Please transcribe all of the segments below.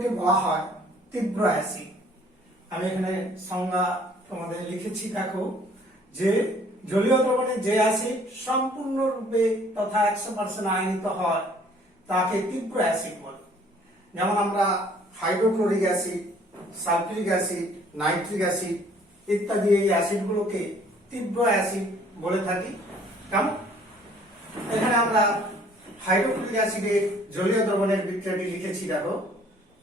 কে বলা হয় তীব্র অ্যাসিড। আমি এখানে সংজ্ঞা তোমাদের লিখেছি, দেখো যে জলীয় দ্রবণে যে অ্যাসিড সম্পূর্ণরূপে তথা 100% আয়নিত হয় তাকে তীব্র অ্যাসিড বলে। যেমন আমরা hydrochloric acid, sulphuric acid, nitric acid ইত্যাদি এই অ্যাসিডগুলোকে তীব্র অ্যাসিড বলে থাকি। কেমন? এখানে আমরা হাইড্রোক্লোরিক অ্যাসিডের জলীয় দ্রবণের বিক্রিয়াটি লিখেছি, দেখো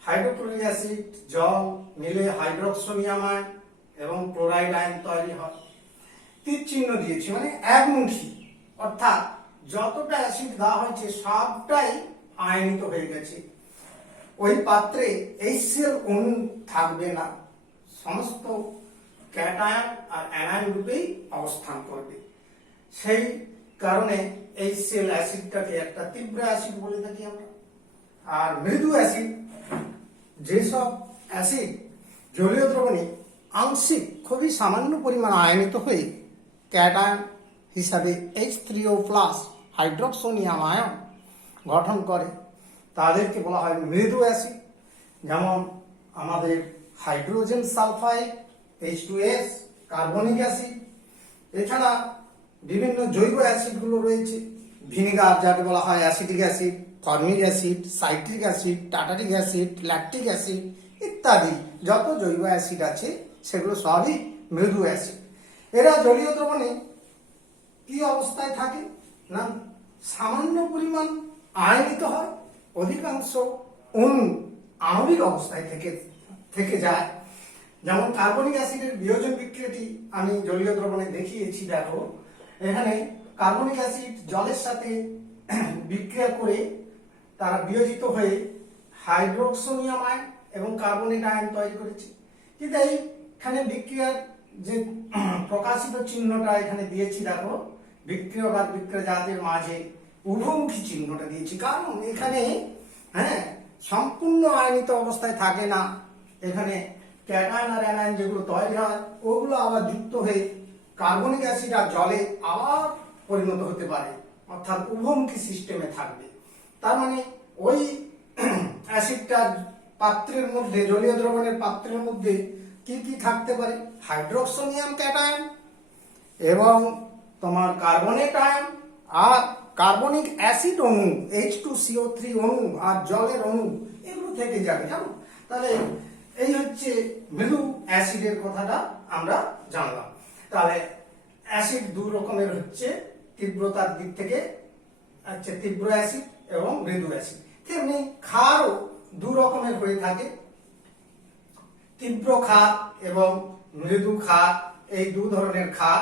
হাইড্রোক্লোরিক অ্যাসিড জল মিলে হাইড্রোক্সোনিয়াম আয়ন এবং ক্লোরাইড আয়ন তৈরি হয়। তীর চিহ্ন দিয়েছি মানে একমুখী, অর্থাৎ যতটা অ্যাসিড দেওয়া হয়েছে সবটাই আয়নিত হয়ে গেছে। ওই পাত্রে HCl অণু থাকবে না, সমস্ত ক্যাটায়ন আর অ্যানায়ন রূপেই অবস্থান করবে। সেই কারণে HCl অ্যাসিডটাকে একটা তীব্র অ্যাসিড বলে থাকি আমরা। আর মৃদু অ্যাসিড, যেসব অ্যাসিড জলীয় দ্রবণে আংশিক খুবই সামান্য পরিমাণ আয়নিত হয়ে ক্যাটায়ন হিসাবে H3O+ হাইড্রোক্সোনিয়াম আয়ন গঠন করে তাদেরকে বলা হয় মৃদু অ্যাসিড। যেমন আমাদের hydrogen sulphide, H2S, carbonic acid. এছাড়া বিভিন্ন জৈব অ্যাসিডগুলো রয়েছে, ভিনেগার যাকে বলা হয় acetic acid, formic acid, citric acid, tartaric acid, lactic acid ইত্যাদি যত জৈব অ্যাসিড আছে সেগুলো সবই মৃদু অ্যাসিড। এরা জলীয় দ্রবণে কি অবস্থায় থাকে না সামান্য পরিমাণ আয়নিত হয়, অধিকাংশ অণু আণবিক অবস্থায় থেকে যায়। যেমন কার্বনিক অ্যাসিডের বিয়োজন বিক্রিয়াটি আমি জলীয় দ্রবণে দেখিয়েছি, দেখো এখানে কার্বনিক অ্যাসিড জলের সাথে বিক্রিয়া করে তারা বিয়োজিত হয়ে হাইড্রোক্সোনিয়াম আয়ন এবং কার্বনেট আয়ন তৈরি করেছে। কিন্তু এইখানে বিক্রিয়ার যে প্রকাশিত চিহ্নটা এখানে দিয়েছি, দেখো বিক্রিয়ক আর বিক্রিয়াজাতের মাঝে উভমুখী চিহ্নটা দিয়েছি, কারণ এখানে সম্পূর্ণ আয়নিত অবস্থায় থাকে না। এখানে ক্যাটায়ন আর অ্যানায়ন যেগুলো তৈরি হয় ওগুলো আবার যুক্ত হয়ে কার্বনিক অ্যাসিড আর জলে আবার পরিণত হতে পারে, অর্থাৎ উভমুখী সিস্টেমে থাকবে। তার মানে ওই অ্যাসিডটার পাত্রের মধ্যে, জলীয় দ্রবণের পাত্রের মধ্যে কি কি থাকতে পারে? হাইড্রোক্সোনিয়াম ক্যাটায়ন এবং তোমার কার্বনেট আয়ন আর কার্বনিক অ্যাসিড অণু H2CO3 অণু আর জলের অণু এগুলো থেকে যাবে। জানো, তাহলে এই হচ্ছে মৃদু অ্যাসিডের কথাটা আমরা জানলাম। তাহলে অ্যাসিড দু রকমের হচ্ছে তীব্রতার দিক থেকে, হচ্ছে তীব্র অ্যাসিড এবং মৃদু অ্যাসিড। তেমনি ক্ষারও দু রকমের হয়ে থাকে, তীব্র ক্ষার এবং মৃদু ক্ষার। এই দু ধরনের ক্ষার,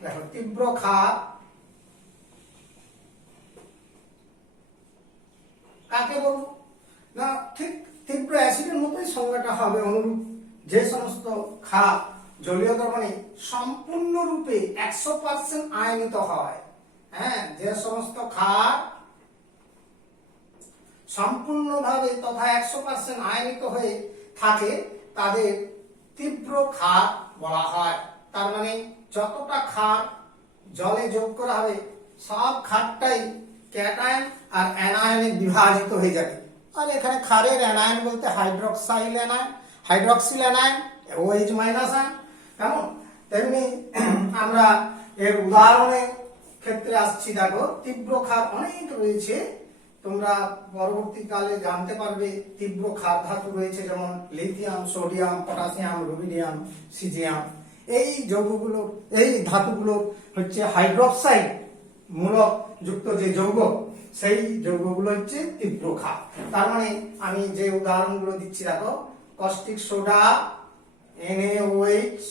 দেখো তীব্র ক্ষার কাকে বলবো না, ঠিক তীব্র অ্যাসিডের মতোই সংজ্ঞাটা হবে অনুরূপ। যে সমস্ত ক্ষার জলীয় দ্রবণে সম্পূর্ণরূপে 100% আয়নিত হয়, যে সমস্ত ক্ষার সম্পূর্ণভাবে তথা 100% আয়নিত হয়ে থাকে তাদের তীব্র ক্ষার বলা হয়। তার মানে যতটা ক্ষার জলে যোগ করা হবে সব ক্ষারটাই ক্যাটায়ন আর অ্যানায়নে বিভাজিত হয়ে যাবে। আর এখানে ক্ষারের অ্যানায়ন বলতে hydroxyl anion, hydroxyl anion, OH- ion. কেমন? তেমনি আমরা এর উদাহরণের ক্ষেত্রে আসছি, দেখো তীব্র ক্ষার অনেক রয়েছে, তোমরা পরবর্তীকালে জানতে পারবে। তীব্র ক্ষার ধাতু রয়েছে যেমন lithium, sodium, potassium, rubidium, caesium. এই যৌগগুলো, এই ধাতুগুলো হচ্ছে হাইড্রক্সাইড মূলক যুক্ত যে যৌগ, সেই যৌগগুলো হচ্ছে তীব্র ক্ষার। তার মানে আমি যে উদাহরণগুলো দিচ্ছি, দেখো caustic soda, NaOH,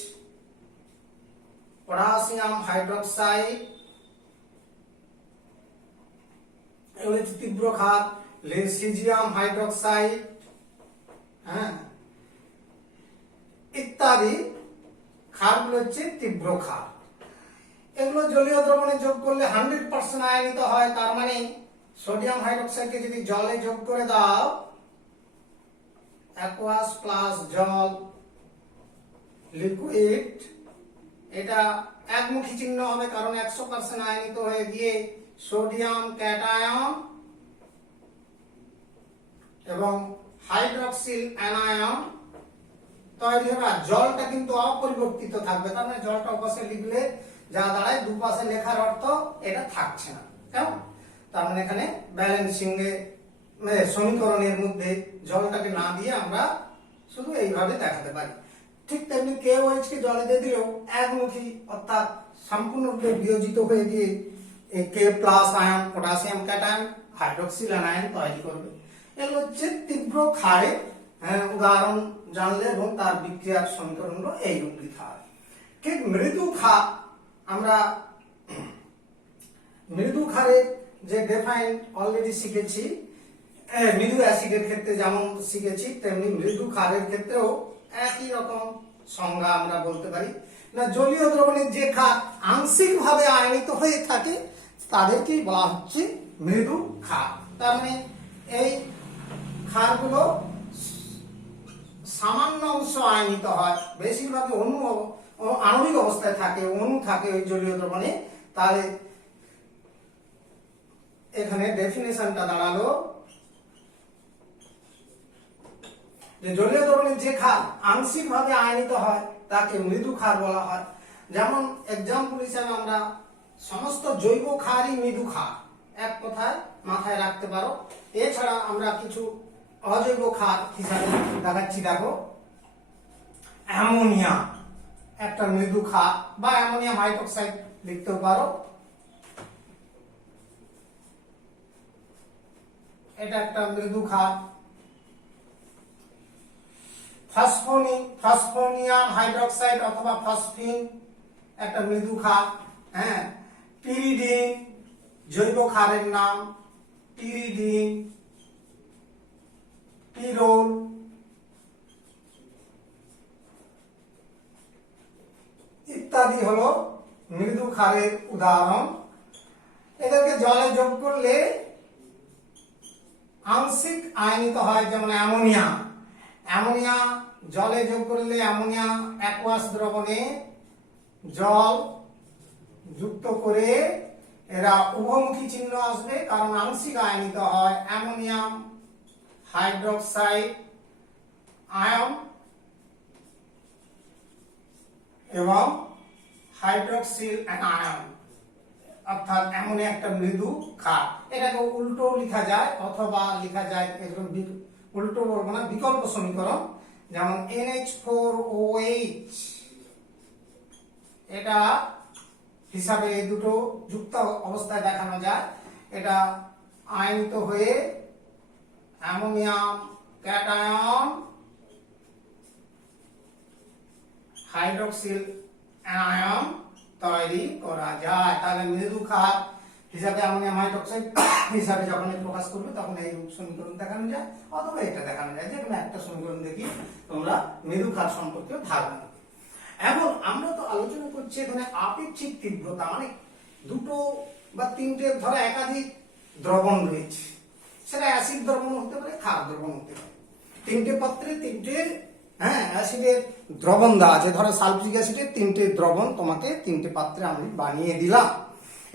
potassium hydroxide এগুলো হচ্ছে তীব্র ক্ষার, সিজিয়াম হাইড্রক্সাইড ইত্যাদি ক্ষারগুলো হচ্ছে তীব্র ক্ষার। এগুলো জলীয় দ্রবণে যোগ করলে 100% আয়নিত হয়। তার মানে সোডিয়াম হাইড্রক্সাইডকে যদি জলে যোগ করে দাও, অ্যাকুয়াস প্লাস জল লিকুইড, এটা একমুখী চিহ্ন হবে, কারণ 100% আয়নিত হয়ে গিয়ে সোডিয়াম ক্যাটায়ন এবং হাইড্রক্সিল অ্যানায়ন তৈরি হবে। আর জলটা কিন্তু অপরিবর্তিত থাকবে, তার মানে জলটা ওপাশে লিখলে যা দাঁড়ায় দুপাশে লেখার অর্থ এটা থাকছে না, কেমন? তার মানে এখানে ব্যালেন্সিং এ সমীকরণের মধ্যে জলটাকে না দিয়ে আমরা শুধু এইভাবে দেখাতে পারি। ঠিক তেমনি KOH কে জলে দিয়ে দিলেও একমুখী, অর্থাৎ সম্পূর্ণরূপে বিয়োজিত হয়ে গিয়ে এই K+ ion potassium cation hydroxyl anion তৈরি করবে। এগুলো হচ্ছে তীব্র ক্ষারের উদাহরণ জানলে এবং তার বিক্রিয়ার সমীকরণগুলো এইরূপ লেখা হয়। ঠিক মৃদু ক্ষার, আমরা মৃদু ক্ষারের যে ডিফাইন অলরেডি শিখেছি, মৃদু অ্যাসিডের ক্ষেত্রে যেমন শিখেছি তেমনি মৃদু ক্ষারের ক্ষেত্রেও একই রকম সংজ্ঞা আমরা বলতে পারি। না, জলীয় দ্রবণের যে ক্ষার আংশিকভাবে আয়নিত হয়ে থাকে তাদেরকেই বলা হচ্ছে মৃদু ক্ষার। তার মানে এই ক্ষারগুলো সামান্য অংশ আয়নিত হয়, বেশিরভাগই আণবিক অবস্থায় থাকে, অণু থাকে ওই জলীয় দ্রবণে। তাহলে এখানে ডেফিনেশনটা দাঁড়ালো যে জলীয় দ্রবণের যে ক্ষার আংশিকভাবে আয়নিত হয় তাকে মৃদু ক্ষার বলা হয়। যেমন এক্সাম্পল হিসেবে আমরা সমস্ত জৈব ক্ষারই মৃদু ক্ষার, এক কথায় মাথায় রাখতে পারো। এছাড়া আমরা কিছু অজৈব ক্ষার হিসাবে দেখাচ্ছি। দেখো, অ্যামোনিয়া একটা মৃদু ক্ষার, বা অ্যামোনিয়াম হাইড্রোক্সাইড লিখতেও পারো, এটা একটা মৃদু ক্ষার। ফসফোনিয়াম হাইড্রোক্সাইড অথবা ফসফিন একটা মৃদু ক্ষার। হ্যাঁ, পিরিডিন জৈব ক্ষারের নাম, পিরিডিন, পিরোল ইত্যাদি হলো মৃদু ক্ষারের উদাহরণ। এদেরকে জলে যোগ করলে আংশিক আয়নিত হয়, যেমন অ্যামোনিয়া। অ্যামোনিয়া জলে যোগ করলে অ্যামোনিয়া অ্যাকুয়াস দ্রবণে জল যুক্ত করে এরা উভমুখী চিহ্ন আসবে, কারণ আংশিক আয়নিত হয় অ্যামোনিয়াম হাইড্রোক্সাইড আয়ন এবং হাইড্রক্সিল আয়ন, অর্থাৎ অ্যামোনিয়া একটা মৃদু ক্ষার। এটাকে উল্টো লেখা যায়, অথবা লেখা যায় এরকম, উল্টো বলবো না, বিকল্প সমীকরণ, যেমন NH4OH এটা হিসাবে এই দুটো যুক্ত অবস্থায় দেখানো যায়। এটা আয়নিত হয়ে অ্যামোনিয়াম ক্যাটায়ন হাইড্রক্সিল আয়ন তৈরি করা যায়। তাহলে মৃদু ক্ষার হিসাবে অ্যামোনিয়াম হাইড্রোক্সাইড হিসাবে যখন প্রকাশ করবে তখন এই রূপ সমীকরণ দেখানো যায়, অথবা এটা দেখানো যায়। যে কোনো একটা সমীকরণ দেখি তোমরা মৃদু ক্ষার সম্পর্কে ধারণা। এখন আমরা তো আলোচনা করছি এখানে আপেক্ষিক তীব্রতা, মানে দুটো বা তিনটে, ধরো একাধিক দ্রবণ রয়েছে, সেটা অ্যাসিড দ্রবণ হতে পারে, ক্ষার দ্রবণ হতে পারে। তিনটে পাত্রে তিনটে অ্যাসিডের দ্রবণ দেওয়া আছে, ধরো সালফিক অ্যাসিডের তিনটে দ্রবণ তোমাকে তিনটে পাত্রে আমি বানিয়ে দিলাম।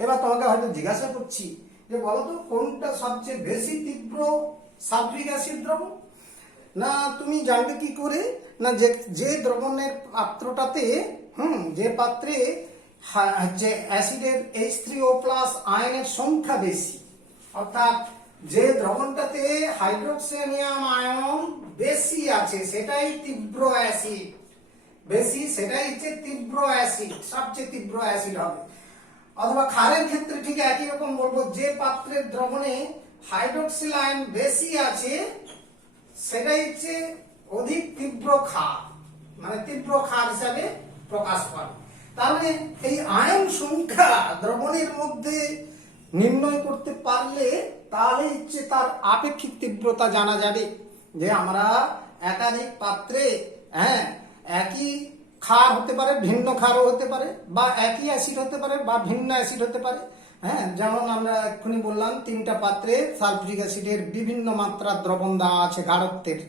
এবার তোমাকে হয়তো জিজ্ঞাসা করছি যে বলতো কোনটা সবচেয়ে বেশি তীব্র সালফিক অ্যাসিড দ্রবণ? না, তুমি জানবে কি করে? না, যে দ্রবণের পাত্রটাতে যে পাত্রে যে অ্যাসিডের H3O+ আয়নের সংখ্যা বেশি, অর্থাৎ যে দ্রবণটাতে হাইড্রোক্সিয়াম আয়ন বেশি আছে সেটাই তীব্র অ্যাসিড, বেশি সেটাই হচ্ছে তীব্র অ্যাসিড, সবচেয়ে তীব্র অ্যাসিড হবে। অথবা ক্ষারের ক্ষেত্রে ঠিক একই রকম বলবো, যে পাত্রের দ্রবণে হাইড্রোক্সিল আয়ন বেশি আছে সেটাই হচ্ছে অধিক তীব্র ক্ষার, মানে তীব্র ক্ষার হিসাবে প্রকাশ পাবে। তাহলে এই আয়ন সংখ্যা দ্রবণের মধ্যে নির্ণয় করতে পারলে তাহলে হচ্ছে তার আপেক্ষিক তীব্রতা জানা যাবে। যে আমরা একাধিক পাত্রে একই ক্ষার হতে পারে, ভিন্ন ক্ষারও হতে পারে, বা একই অ্যাসিড হতে পারে বা ভিন্ন অ্যাসিড হতে পারে। যেমন আমরা এক্ষুনি বললাম তিনটা পাত্রে সালফিউরিক অ্যাসিডের বিভিন্ন মাত্রার দ্রবণ দেওয়া আছে, গাঢ়ত্বের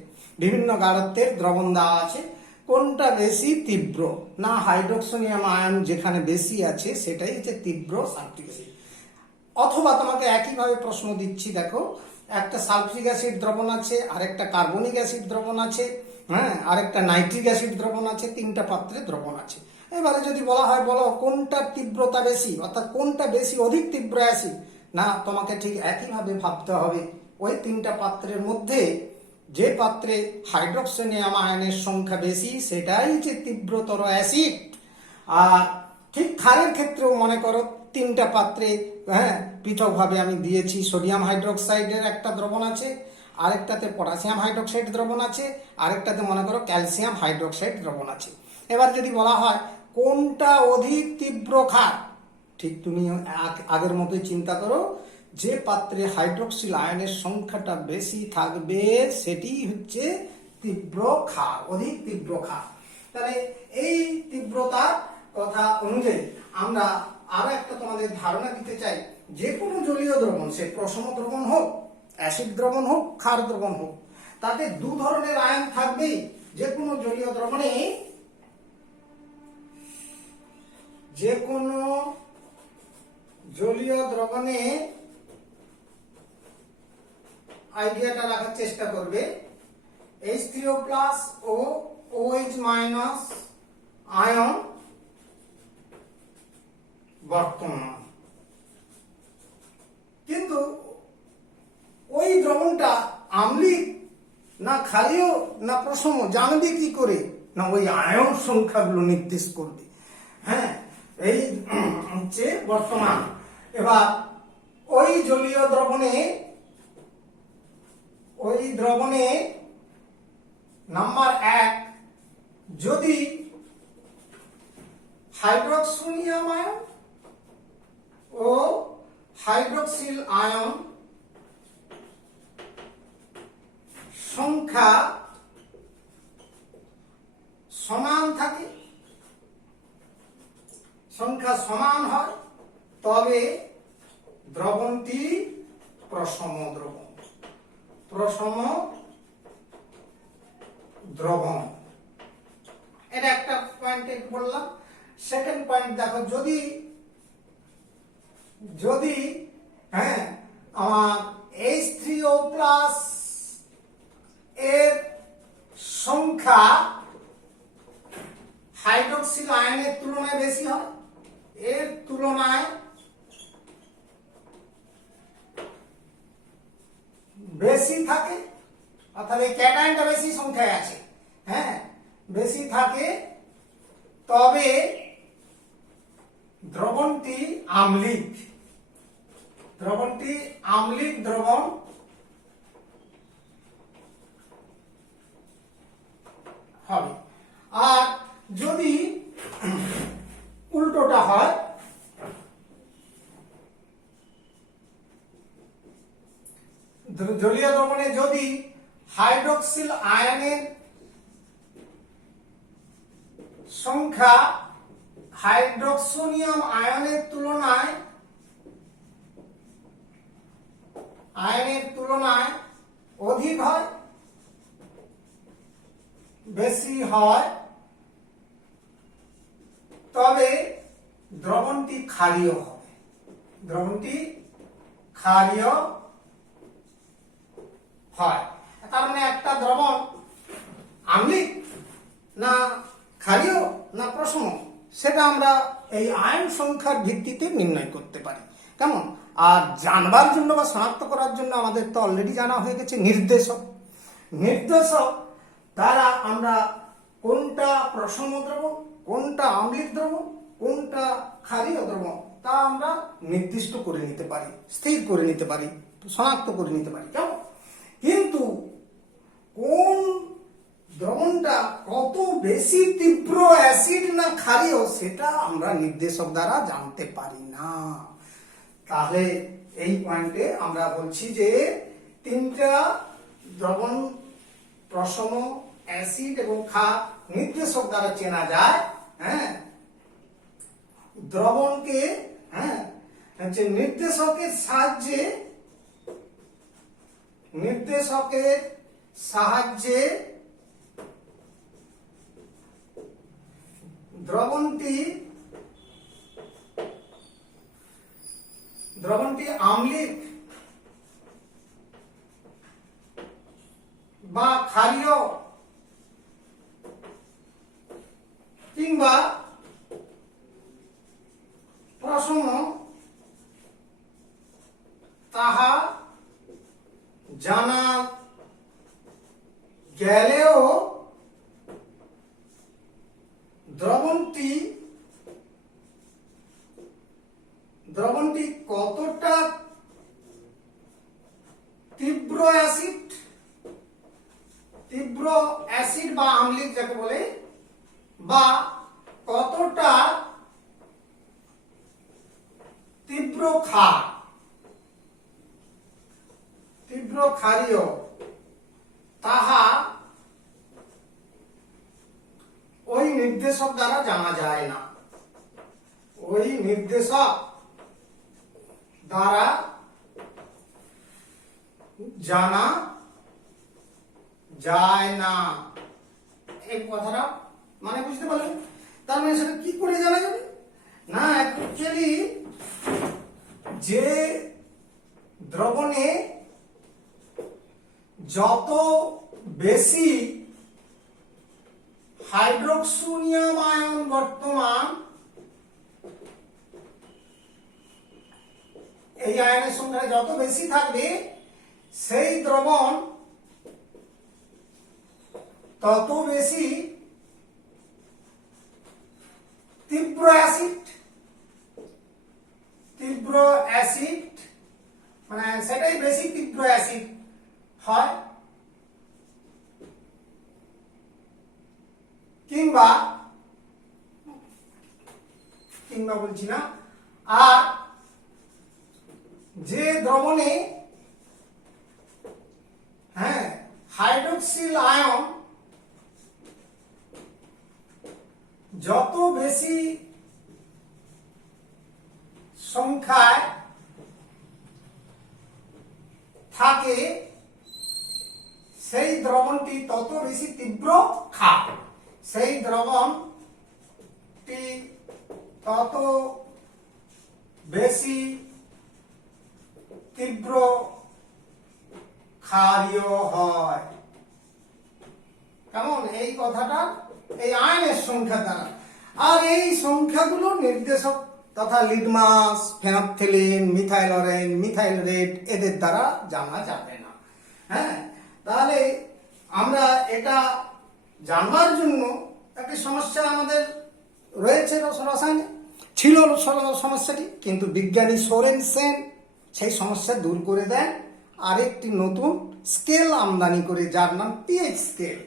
বিভিন্ন গাঢ়ত্বের দ্রবণ দেওয়া আছে। কোনটা বেশি তীব্র? না, হাইড্রোক্সিয়াম আয়ন যেখানে বেশি আছে সেটাই হচ্ছে তীব্র সালফিউরিক অ্যাসিড। অথবা তোমাকে একইভাবে প্রশ্ন দিচ্ছি, দেখো একটা সালফিক অ্যাসিড দ্রবণ আছে, আরেকটা কার্বনিক অ্যাসিড দ্রবণ আছে, হ্যাঁ, আরেকটা নাইট্রিক অ্যাসিড দ্রবণ আছে, 3টা পাত্রে দ্রবণ আছে। এবারে যদি বলা হয় বলো কোনটা তীব্রতা বেশি, অর্থাৎ কোনটা বেশি অধিক তীব্র অ্যাসিড, না তোমাকে ঠিক একইভাবে ভাবতে হবে ওই 3টা পাত্রের মধ্যে যে পাত্রে হাইড্রোক্সোনিয়াম আয়নের সংখ্যা বেশি সেটাই যে তীব্রতর অ্যাসিড। আর ঠিক ক্ষারের ক্ষেত্রেও মনে করো 3টা পাত্রে, হ্যাঁ, পৃথকভাবে আমি দিয়েছি সোডিয়াম হাইড্রোক্সাইডের একটা দ্রবণ আছে, আরেকটাতে পটাশিয়াম হাইড্রোক্সাইড দ্রবণ আছে, আরেকটাতে মনে করো ক্যালসিয়াম হাইড্রোক্সাইড দ্রবণ আছে। এবার যদি বলা হয় কোনটা অধিক তীব্র ক্ষার, ঠিক তুমি আগের মতোই চিন্তা করো, যে পাত্রে হাইড্রোক্সিল আয়নের সংখ্যাটা বেশি থাকবে সেটি হচ্ছে তীব্র ক্ষার, অধিক তীব্র ক্ষার। তাহলে এই তীব্রতার কথা অনুযায়ী আমরা আরো একটা তোমাদের ধারণা দিতে চাই, যে কোনো জলীয় দ্রবণ, সে প্রশম দ্রবণ হোক, অ্যাসিড দ্রবণ হোক, ক্ষার দ্রবণ হোক, তাতে দু ধরনের আয়ন থাকবেই। যে কোনো জলীয় দ্রবণে, যে কোনো জলীয় দ্রবণে আইডিয়াটা রাখার চেষ্টা করবে, H3O+ ও OH- আয়ন বর্তমান। কিন্তু ওই দ্রবণটা আম্লিক না ক্ষারীয় না প্রশম জানবে কি করে, না ওই আয়ন সংখ্যাগুলো নির্দেশ করবে। হ্যাঁ, এই হচ্ছে বর্তমান। এবার ওই জলীয় দ্রবণে, ওই দ্রবণে নাম্বার 1 যদি হাইড্রোক্সোনিয়াম আয়ন ও হাইড্রোক্সিল আয়ন সংখ্যা সমান থাকে, সংখ্যা সমান হয়, তবে দ্রবণটি প্রশম দ্রবণ, প্রশম দ্রবণ। এটা একটা পয়েন্ট বললাম। সেকেন্ড পয়েন্ট দেখো, যদি হ্যাঁ আমার H3O+ এর সংখ্যা হাইড্রোক্সিল আয়নের তুলনায় বেশি হয়, এর তুলনায় বেশি থাকে, অর্থাৎ এই ক্যাটায়নটা বেশি সংখ্যায় আছে, হ্যাঁ, বেশি থাকে, তবে দ্রবণটি আম্লিক, দ্রবণটি আম্লিক দ্রবণ হবে। আর যদি উল্টোটা হয়, জলীয় দ্রবণে যদি হাইড্রোক্সিল আয়নের সংখ্যা হাইড্রোক্সোনিয়াম আয়নের তুলনায় অধিক হয়, বেশি হয়, তবে দ্রবণটি ক্ষারীয় হবে, দ্রবণটি ক্ষারীয় হয়। তার মানে একটা দ্রবণ আম্লিক না ক্ষারীয় না প্রশম, সেটা আমরা এই আয়ন সংখ্যার ভিত্তিতে নির্ণয় করতে পারি। কেমন? আর জানবার জন্য বা শনাক্ত করার জন্য আমাদের তো অলরেডি জানা হয়ে গেছে নির্দেশক। নির্দেশক দ্বারা আমরা কোনটা প্রশম দ্রবণ, কোনটা আম্লিক দ্রবণ, কোনটা ক্ষারীয় দ্রবণ, তা আমরা নির্দিষ্ট করে নিতে পারি, স্থির করে নিতে পারি, শনাক্ত করে নিতে পারি। কেমন? কিন্তু কোন দ্রবণটা কত বেশি তীব্র অ্যাসিড না ক্ষারীয় সেটা আমরা নির্দেশক দ্বারা জানতে পারি না। তাহলে এই পয়েন্টে আমরা বলছি যে 3টা দ্রবণ প্রশম, অ্যাসিড এবং ক্ষার নির্দেশক দ্বারা চেনা যায়। হ্যাঁ, দ্রবণকে হ্যাঁ হচ্ছে নির্দেশকের সাহায্যে দ্রবণটি আম্লিক বা ক্ষারীয় কিংবা প্রশম তাহা জানা গেলেও দ্রবণটি কতটা তীব্র অ্যাসিড বা আম্লিক যাকে বলে, বা কতটা তীব্র ক্ষারীয় তাহা ওই নির্দেশক দ্বারা জানা যায় না। ওই নির্দেশক দ্বারা জানা যায় না। এই কথাটা মানে বুঝতে পারলেন? তার মানে সেটা কি করে জানা যাবে না, অ্যাকচুয়ালি যে দ্রবণে যত বেশি হাইড্রোক্সোনিয়াম আয়ন বর্তমান, এই আয়নের সংখ্যা যত বেশি থাকবে সেই দ্রবণ তত বেশি তীব্র অ্যাসিড মানে সেটাই বেশি তীব্র অ্যাসিড হয়, কিংবা বলছি না। আর যে দ্রবণে হাইড্রোক্সিল আয়ন যত বেশি সংখ্যায় থাকে সেই দ্রবণটি তত বেশি তীব্র ক্ষার, সেই দ্রবণটি তত বেশি তীব্র ক্ষারীয় হয়। কেমন এই কথাটা? এই আয়নের সংখ্যা দ্বারা। আর এই সংখ্যাগুলো নির্দেশক তথা litmus, phenolphthalein, methyl orange, methyl red এদের দ্বারা জানা যাবে না। তাহলে আমরা এটা জানবার জন্য একটি সমস্যা আমাদের রয়েছে রসায়নে, ছিল সমস্যাটি, কিন্তু বিজ্ঞানী সোরেনসেন সেই সমস্যা দূর করে দেন আরেকটি নতুন স্কেল আমদানি করে, যার নাম পিএইচ স্কেল।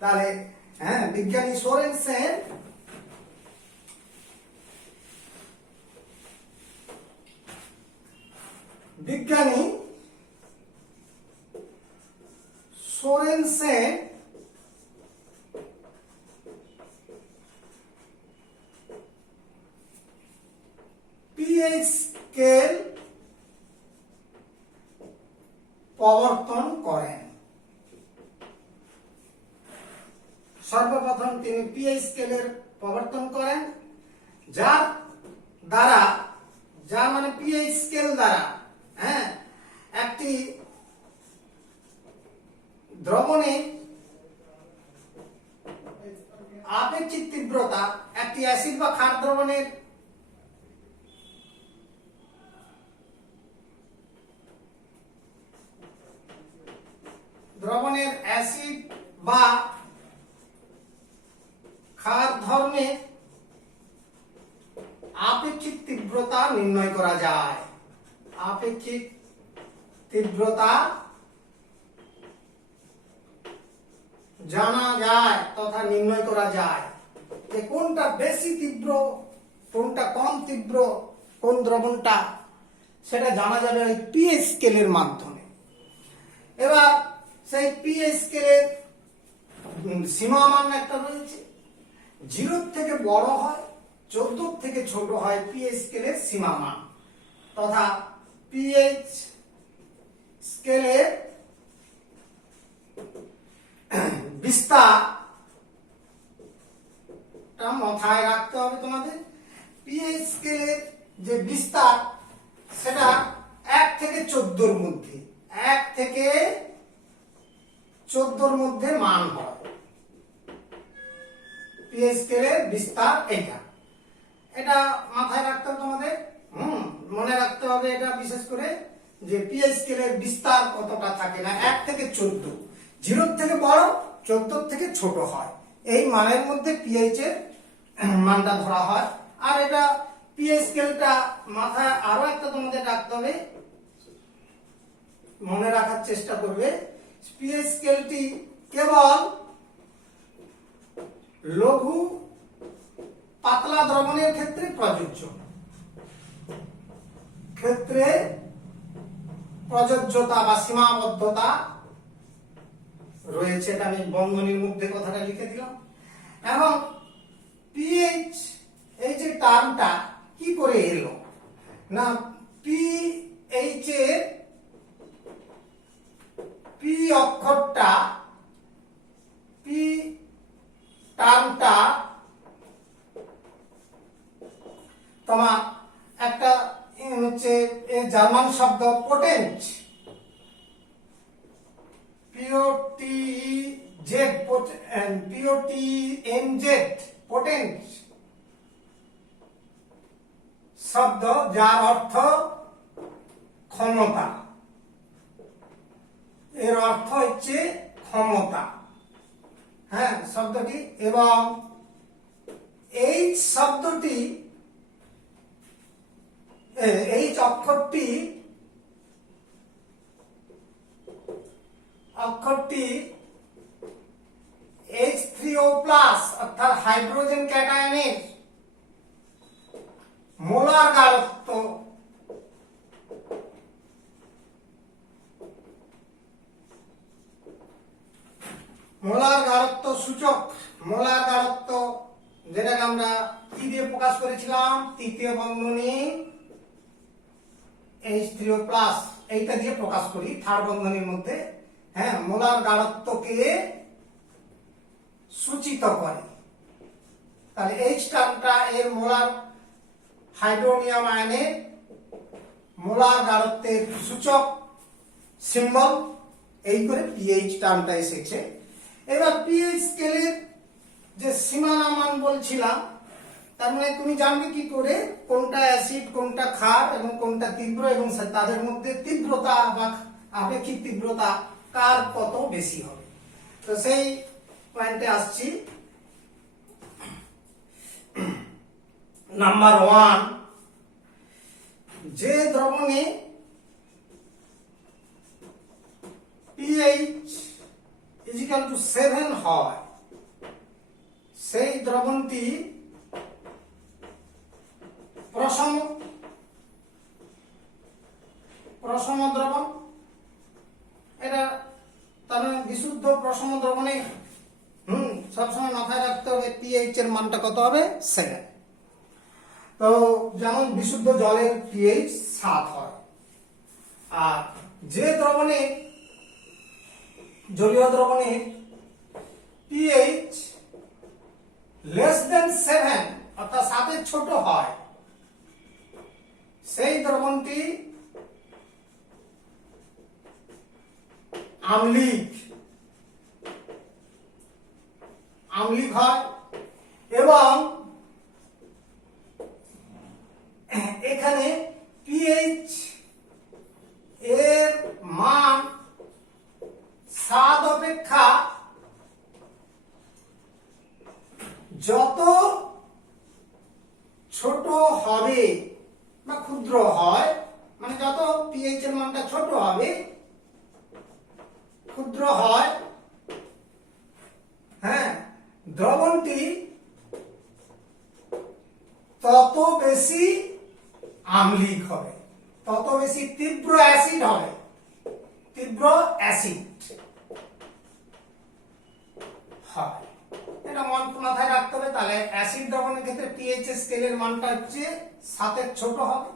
তাহলে বিজ্ঞানী সোরেনসেন পিএইচ স্কেল প্রবর্তন করেন। সর্বপ্রথম তিনি পিএইচ স্কেলের প্রবর্তন করেন, যার মানে পিএইচ স্কেল দ্বারা একটি দ্রবণে আপেক্ষিক তীব্রতা, একটি অ্যাসিড বা ক্ষার দ্রবণের অ্যাসিড বা ক্ষার ধর্মের আপেক্ষিক তীব্রতা নির্ণয় করা যায়। আপেক্ষিক তীব্রতা জানা যায় তথা নির্ণয় করা যায় যে কোনটা বেশি তীব্র, কোনটা কম তীব্র, কোন দ্রবণটা, সেটা জানা যাবে ওই পিএইচ স্কেলের মাধ্যমে। এবার সেই পিএইচ স্কেলের সীমামান একটা রয়েছে, 0 থেকে বড় হয়, 14 থেকে ছোট হয় পিএইচ স্কেলের সীমামান, তথা পিএইচ স্কেলের বিস্তারটা মাথায় রাখতে হবে তোমাদের। পিএইচ স্কেলের যে বিস্তার সেটা 1 থেকে 14 মধ্যে, 1 থেকে 14 মধ্যে মান হয়। পিএইচ স্কেলের বিস্তার এটা এটা মাথায় রাখতে হবে তোমাদের। মনে রাখতে হবে এটা বিশেষ করে যে পিএইচ স্কেলের বিস্তার কতটা থাকে না 1 থেকে 14, 0 থেকে বড় 14 থেকে ছোট হয়, এই মানের মধ্যে পিএইচ এর মানটা ধরা হয়। আর এটা পিএইচ স্কেলটা মাথায় আরো একটা তোমাদের রাখতে হবে, মনে রাখার চেষ্টা করবে। পিএইচ স্কেলটি কেবল লঘু পাতলা দ্রবণের ক্ষেত্রে প্রযোজ্য, ক্ষেত্রে প্রযোজ্যতা বা সীমাবদ্ধতা রয়েছে। এটা আমি বন্ধনীর মধ্যে কথাটা লিখে দিলাম। এবং পিএইচ এই যে টার্মটা কি করে এলো না, পিএইচ এর পি অক্ষরটা, পি টার্মটা তোমার একটা হচ্ছে জার্মান শব্দ পোটেন্ট, পিওটিজেড, পিওটিএনজেড, পোটেন্ট শব্দ, যার অর্থ ক্ষমতা। এর অর্থ হচ্ছে ক্ষমতা, হ্যাঁ শব্দটি। এবং এইচ শব্দটি, এইচ অক্ষরটি H3O+ অর্থাৎ হাইড্রোজেন ক্যাটায়নের মোলার গাঢ়ত্ব, মোলার গাঢ়ত্ব সূচক, মোলার গাঢ়ত্ব যেটাকে আমরা কি দিয়ে প্রকাশ করেছিলাম, তৃতীয় বন্ধনী H3O+, এইটা দিয়ে প্রকাশ করি থার্ড বন্ধনীর মধ্যে। হ্যাঁ, মোলার গাঢ়ত্বকে সূচিত করে। তাহলে H টার্মটা এর মোলার হাইড্রোনিয়াম আয়নের মোলার গাঢ়ত্বের সূচক সিম্বল, এই করে পিএইচ টার্মটা এসেছে। এবার পিএইচ স্কেলের যে সীমানা মান বলছিলাম, তার মানে তুমি জানবে কি করে কোনটা অ্যাসিড, কোনটা ক্ষার এবং কোনটা তীব্র, এবং তাদের মধ্যে তীব্রতা বা আপেক্ষিক তীব্রতা কার কত বেশি হবে। তো সেই পয়েন্টে আসছি। নাম্বার 1, যে দ্রবণে pH = 7 হয়, সেই দ্রবণটি প্রশম দ্রবণ। এটা তার মানে বিশুদ্ধ প্রশম দ্রবণে সবসময় মাথায় রাখতে হবে পিএইচ এর মানটা কত হবে, 7। তো যেমন বিশুদ্ধ জলের পিএইচ 7 হয়। আর যে দ্রবণে, জলীয় দ্রবণে পিএইচ <7 অর্থাৎ 7 এর ছোট হয়, সেই দ্রবণটি আম্লিক হয়। এবং এখানে পিএইচ এর মান 7 অপেক্ষা যত ছোট হবে বা ক্ষুদ্র হয়, মানে যত পিএইচ এর মানটা ছোট হবে, ক্ষুদ্র হয়, হ্যাঁ, দ্রবণটি তত বেশি আম্লিক হবে, তত বেশি তীব্র অ্যাসিড হবে, তীব্র অ্যাসিড হয়। এটা মাথায় রাখতে হবে। তাহলে অ্যাসিড দ্রবণের ক্ষেত্রে পিএইচ স্কেলের মানটা হচ্ছে 7 এর ছোট হবে,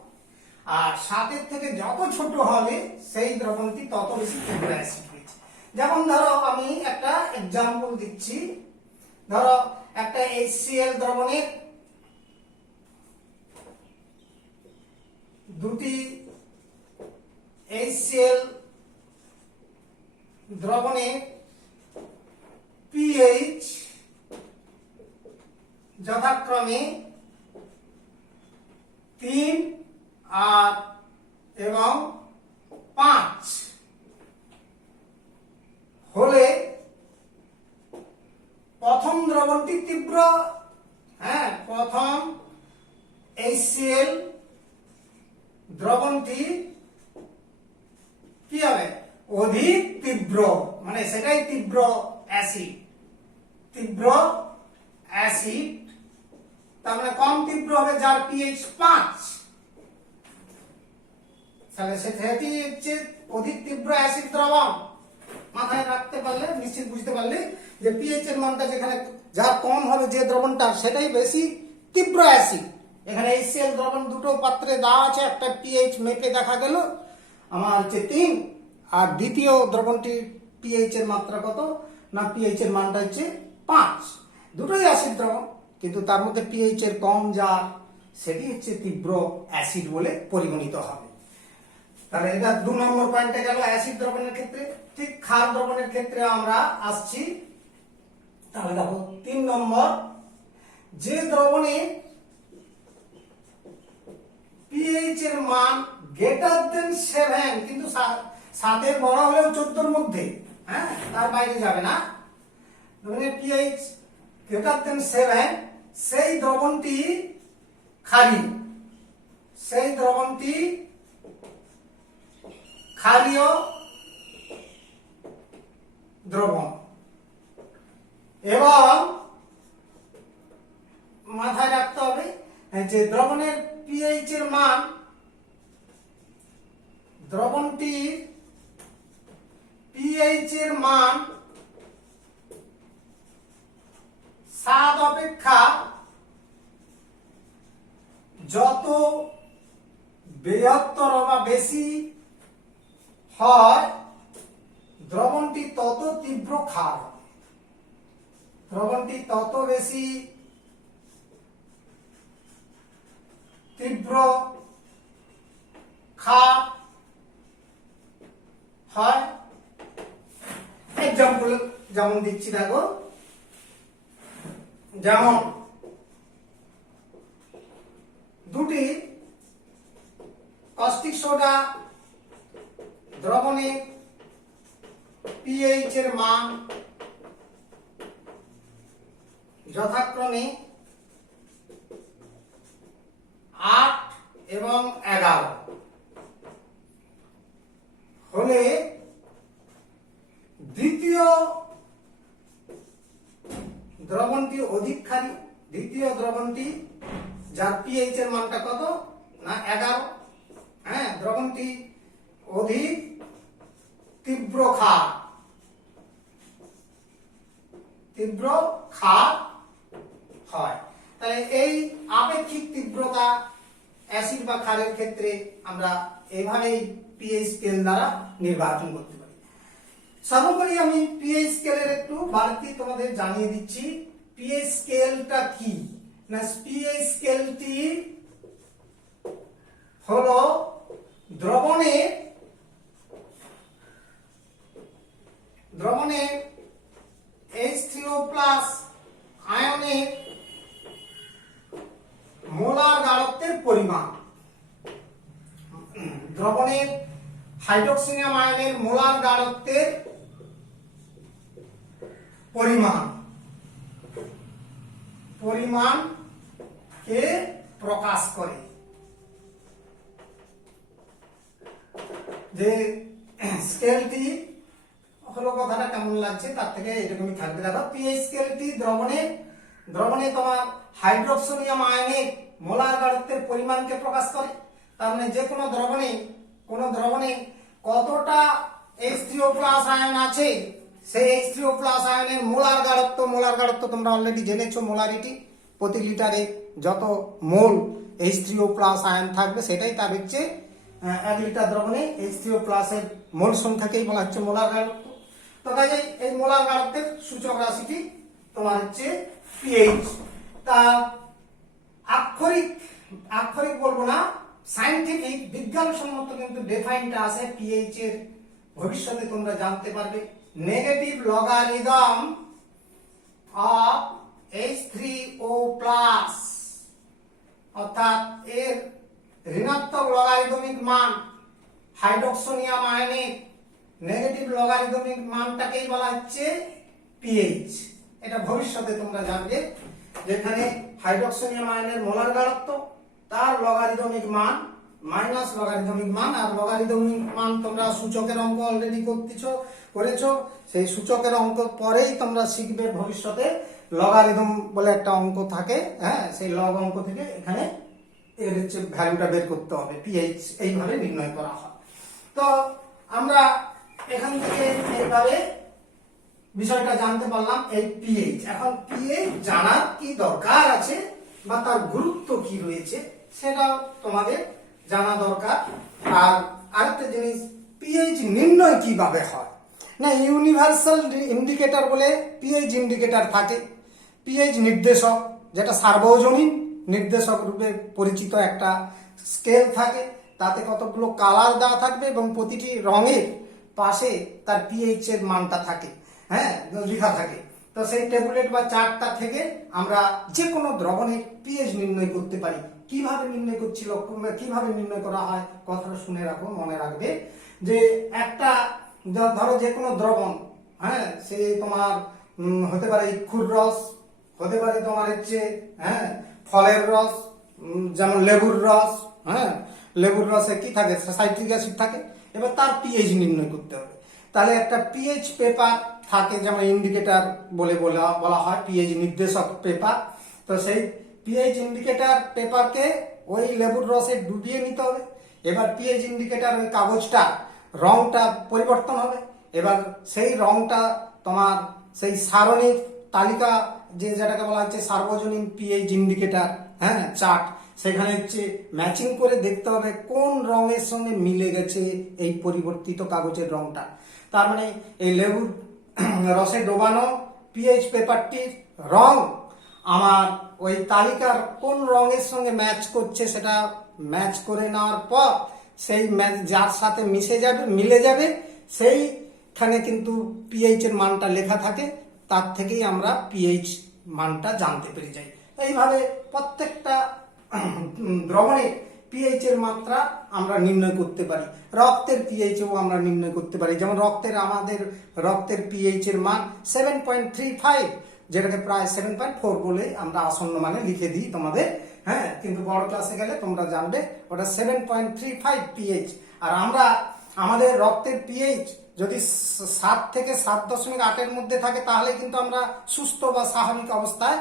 আর 7 এর থেকে যত ছোট হবে সেই দ্রবণটি তত বেশি তীব্র অ্যাসিড হয়েছে। যেমন ধরো আমি একটা এক্সাম্পল দিচ্ছি, ধরো একটা HCl দ্রবণের দুটি HCl দ্রবণে পিএইচ যথাক্রমে 3 আর এবং 5 হলে প্রথম দ্রবণটি তীব্র, প্রথম HCl দ্রবণটি কি হবে? অধিক তীব্র, মানে সেটাই তীব্র অ্যাসিড। তীব্র অ্যাসিড তার মানে কম তীব্র হবে যার পিএইচ 5, তাহলে সেটি হচ্ছে অধিক তীব্র অ্যাসিড দ্রবণ। মাথায় রাখতে পারলে, নিশ্চিত বুঝতে পারলে যে পিএইচ এর মানটা যেখানে যার কম হবে যে দ্রবণটা, সেটাই বেশি তীব্র অ্যাসিড। এখানে HCl দ্রবণ দুটো পাত্রে দেওয়া আছে, একটা পিএইচ মেপে দেখা গেল আমার হচ্ছে 3, আর দ্বিতীয় দ্রবণটি পিএইচ এর মাত্রা কত না, পিএইচ এর মানটা হচ্ছে 5। দুটোই অ্যাসিড দ্রবণ, কিন্তু তার মধ্যে পিএইচ এর কম যার, সেটি হচ্ছে তীব্র অ্যাসিড বলে পরিগণিত হবে। তাহলে এটা 2 নম্বর পয়েন্টে গেল অ্যাসিড দ্রবণের ক্ষেত্রে। ঠিক ক্ষার দ্রবণের ক্ষেত্রে আমরা আসছি। তাহলে দেখো 3 নম্বর, যে দ্রবণে পিএইচ এর মান গ্রেটার দেন 7, কিন্তু 7 বড় হলেও 14 এর মধ্যে, তার বাইরে যাবে না, মানে পিএইচ গ্রেটার দেন 7, সেই দ্রবণটি ক্ষারীয়, সেই দ্রবণটি ক্ষারীয় দ্রবণ। এবং মাথায় রাখতে হবে যে দ্রবণের পিএইচ এর মান, দ্রবণটির পিএইচ এর মান 7 অপেক্ষা যত বৃহত্তর বা বেশি হয়, দ্রবণটি তত তীব্র ক্ষার হবে। দ্রবণটি তত বেশি তীব্র ক্ষার হয়। এক্সাম্পল যেমন দিচ্ছি দেখো, যেমন দুটি কস্টিক সোডা দ্রবণে পিএইচ এর মান যথাক্রমে 8 এবং 11 হলে দ্বিতীয় দ্রবণটি অধিক ক্ষারীয়। দ্বিতীয় দ্রবণটি যার পিএইচ এর মানটা কত না 11, দ্রবণটি অধিক তীব্র ক্ষার, তীব্র ক্ষার হয়। তাহলে এই আপেক্ষিক তীব্রতা অ্যাসিড বা ক্ষারের ক্ষেত্রে আমরা এইভাবেই পিএইচ স্কেল দ্বারা নির্বাচন করতে পারি। সর্বোপরি আমি পিএইচ স্কেলের একটু বাড়তি তোমাদের জানিয়ে দিচ্ছি। পিএইচ স্কেলটা কি না, পিএইচ স্কেলটি হলো দ্রবণের H3O+ আয়নের মোলার গাঢ়ত্বের পরিমাণ, দ্রবণের হাইড্রোক্সিয়াম আয়নের মোলার গাঢ়ত্বের পরিমাণকে প্রকাশ করে। যে স্কেলটি হলো, কথাটা কেমন লাগছে তার থেকে এরকমই থাকবে। দেখো পিএইচ স্কেলটি দ্রবণে তোমার হাইড্রোক্সিয়াম আয়নের মোলার গাঢ়ত্বের পরিমাণকে প্রকাশ করে। তার মানে যে কোনো দ্রবণে কতটা H3O+ আয়ন আছে, সেই H3O+ আয়নের মোলার গাঢ়ত্ব তোমরা অলরেডি জেনেছো। মোলারিটি, প্রতি লিটারে যত মোল H3O+ আয়ন থাকবে সেটাই তার হচ্ছে 1 লিটার দ্রবণে H3O+ এর মোল সংখ্যাকেই বলা হচ্ছে মোলার গাঢ়ত্ব। তো কাজে এই মোলার গাঢ়ত্বের সূচক রাশিটি তোমার হচ্ছে পিএইচ। তা আক্ষরিক বলবো না, সায়েন্টিফিক বিজ্ঞানসম্মত কিন্তু ডেফাইনটা আছে পিএইচ এর। ভবিষ্যতে তোমরা জানতে পারবে negative logarithm of H3O plus, অর্থাৎ এর ঋণাত্মক লগারিদমিক মান হাইড্রোক্সোনিয়াম আয়নের নেগেটিভ লগারিদমিক মানটাকেই বলা হচ্ছে পিএইচ। এটা ভবিষ্যতে তোমরা জানবে, যেখানে হাইড্রোক্সোনিয়াম আয়নের মোলার গাঢ়ত্ব, তার লগারিদমিক মান মাইনাস লগারিদমিক মান, আর লগারিদমিক মান তোমরা সূচকের অঙ্ক অলরেডি করেছো, সেই সূচকের অঙ্ক পরেই তোমরা শিখবে ভবিষ্যতে লগারিদম বলে একটা অঙ্ক থাকে, হ্যাঁ, সেই লগ অঙ্ক থেকে এখানে এর হচ্ছে ভ্যালুটা বের করতে হবে, পিএইচ এইভাবে নির্ণয় করা হয়। তো আমরা এখান থেকে এইভাবে বিষয়টা জানতে পারলাম এই পিএইচ। এখন পিএইচ জানার কি দরকার আছে বা তার গুরুত্ব কি রয়েছে সেটাও তোমাদের জানা দরকার। আর আরেকটা জিনিস, পিএইচ নির্ণয় কিভাবে হয় না, ইউনিভার্সাল ইন্ডিকেটর বলে পিএইচ ইন্ডিকেটর থাকে, পিএইচ নির্দেশক যেটা সার্বজনীন নির্দেশক রূপে পরিচিত একটা স্কেল থাকে, তাতে কতগুলো কালার দেওয়া থাকবে এবং প্রতিটি রঙের পাশে তার পিএইচ এর মানটা থাকে, হ্যাঁ, লেখা থাকে। তো সেই ট্যাবলেট বা চার্টটা থেকে আমরা যে কোনো দ্রবণের পিএইচ নির্ণয় করতে পারি। কিভাবে নির্ণয় করছিল, কিভাবে নির্ণয় করা হয়, কথাটা শুনে রাখো, মনে রাখবে যে একটা ধরো যে কোনো দ্রবণ, হ্যাঁ, সে তোমার হতে পারে ইক্ষুর রস, হতে পারে তোমার হচ্ছে হ্যাঁ ফলের রস, যেমন লেবুর রস, হ্যাঁ, লেবুর রসে কি থাকে, সাইট্রিক অ্যাসিড থাকে। এবার তার পিএইচ নির্ণয় করতে হবে। তাহলে একটা পিএইচ পেপার থাকে, যেমন ইন্ডিকেটর বলে বলা হয়, পিএইচ নির্দেশক পেপার। তো সেই পিএইচ ইন্ডিকেটর পেপারকে ওই লেবুর রসে ডুবিয়ে নিতে হবে। এবার পিএইচ ইন্ডিকেটর ওই কাগজটা রংটা পরিবর্তন হবে। এবার সেই রংটা তোমার সেই সারণিক তালিকা যেটাকে বলা হচ্ছে সার্বজনীন পিএইচ ইন্ডিকেটর, হ্যাঁ, চার্ট, সেখানে হচ্ছে ম্যাচিং করে দেখতে হবে কোন রঙের সঙ্গে মিলে গেছে এই পরিবর্তিত কাগজের রংটা। তার মানে এই লেবুর রসে ডোবানো পিএইচ পেপারটির রং আমার ওই তালিকার কোন রঙের সঙ্গে ম্যাচ করছে সেটা ম্যাচ করে নেওয়ার পর সেই ম্যাচ যার সাথে মিলে যাবে সেইখানে কিন্তু পিএইচ এর মানটা লেখা থাকে, তার থেকেই আমরা পিএইচ মানটা জানতে পেরে যাই। এইভাবে প্রত্যেকটা দ্রবণের পিএইচ এর মাত্রা আমরা নির্ণয় করতে পারি। রক্তের পিএইচ ও আমরা নির্ণয় করতে পারি, যেমন আমাদের রক্তের পিএইচ এর মান 7.35, যেটাকে প্রায় 7.4 বলে আমরা আসন্ন মানে লিখে দিই তোমাদের, হ্যাঁ, কিন্তু বড় ক্লাসে গেলে তোমরা জানবে ওটা 7.35 পিএইচ। আর আমরা আমাদের রক্তের পিএইচ যদি 7 থেকে 7.8 এর মধ্যে থাকে তাহলে কিন্তু আমরা সুস্থ বা স্বাভাবিক অবস্থায়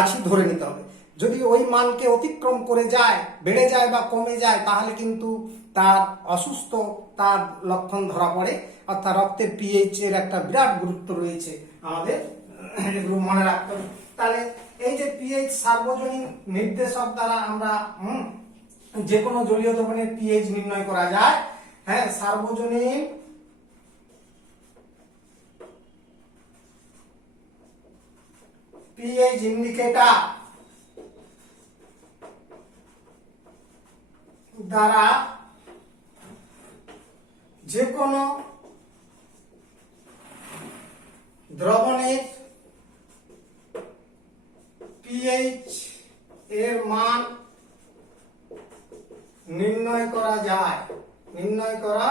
আছি ধরে নিতে হবে। যদি ওই মানকে অতিক্রম করে যায়, বেড়ে যায় বা কমে যায়, তাহলে কিন্তু তার অসুস্থ তার লক্ষণ ধরা পড়ে। অর্থাৎ রক্তের পিএইচ এর একটা বিরাট গুরুত্ব রয়েছে, আমাদের এগুলো মনে রাখতে হবে। তাহলে এই যে পিএইচ সার্বজনীন নির্দেশক দ্বারা আমরা যে কোনো জলীয় দ্রবণের পিএইচ নির্ণয় করা যায়, হ্যাঁ, সার্বজনীন পিএইচ ইন্ডিকেটর দ্বারা যে কোনো দ্রবণের পিএইচ এর মান নির্ণয় করা যায়, নির্ণয় করা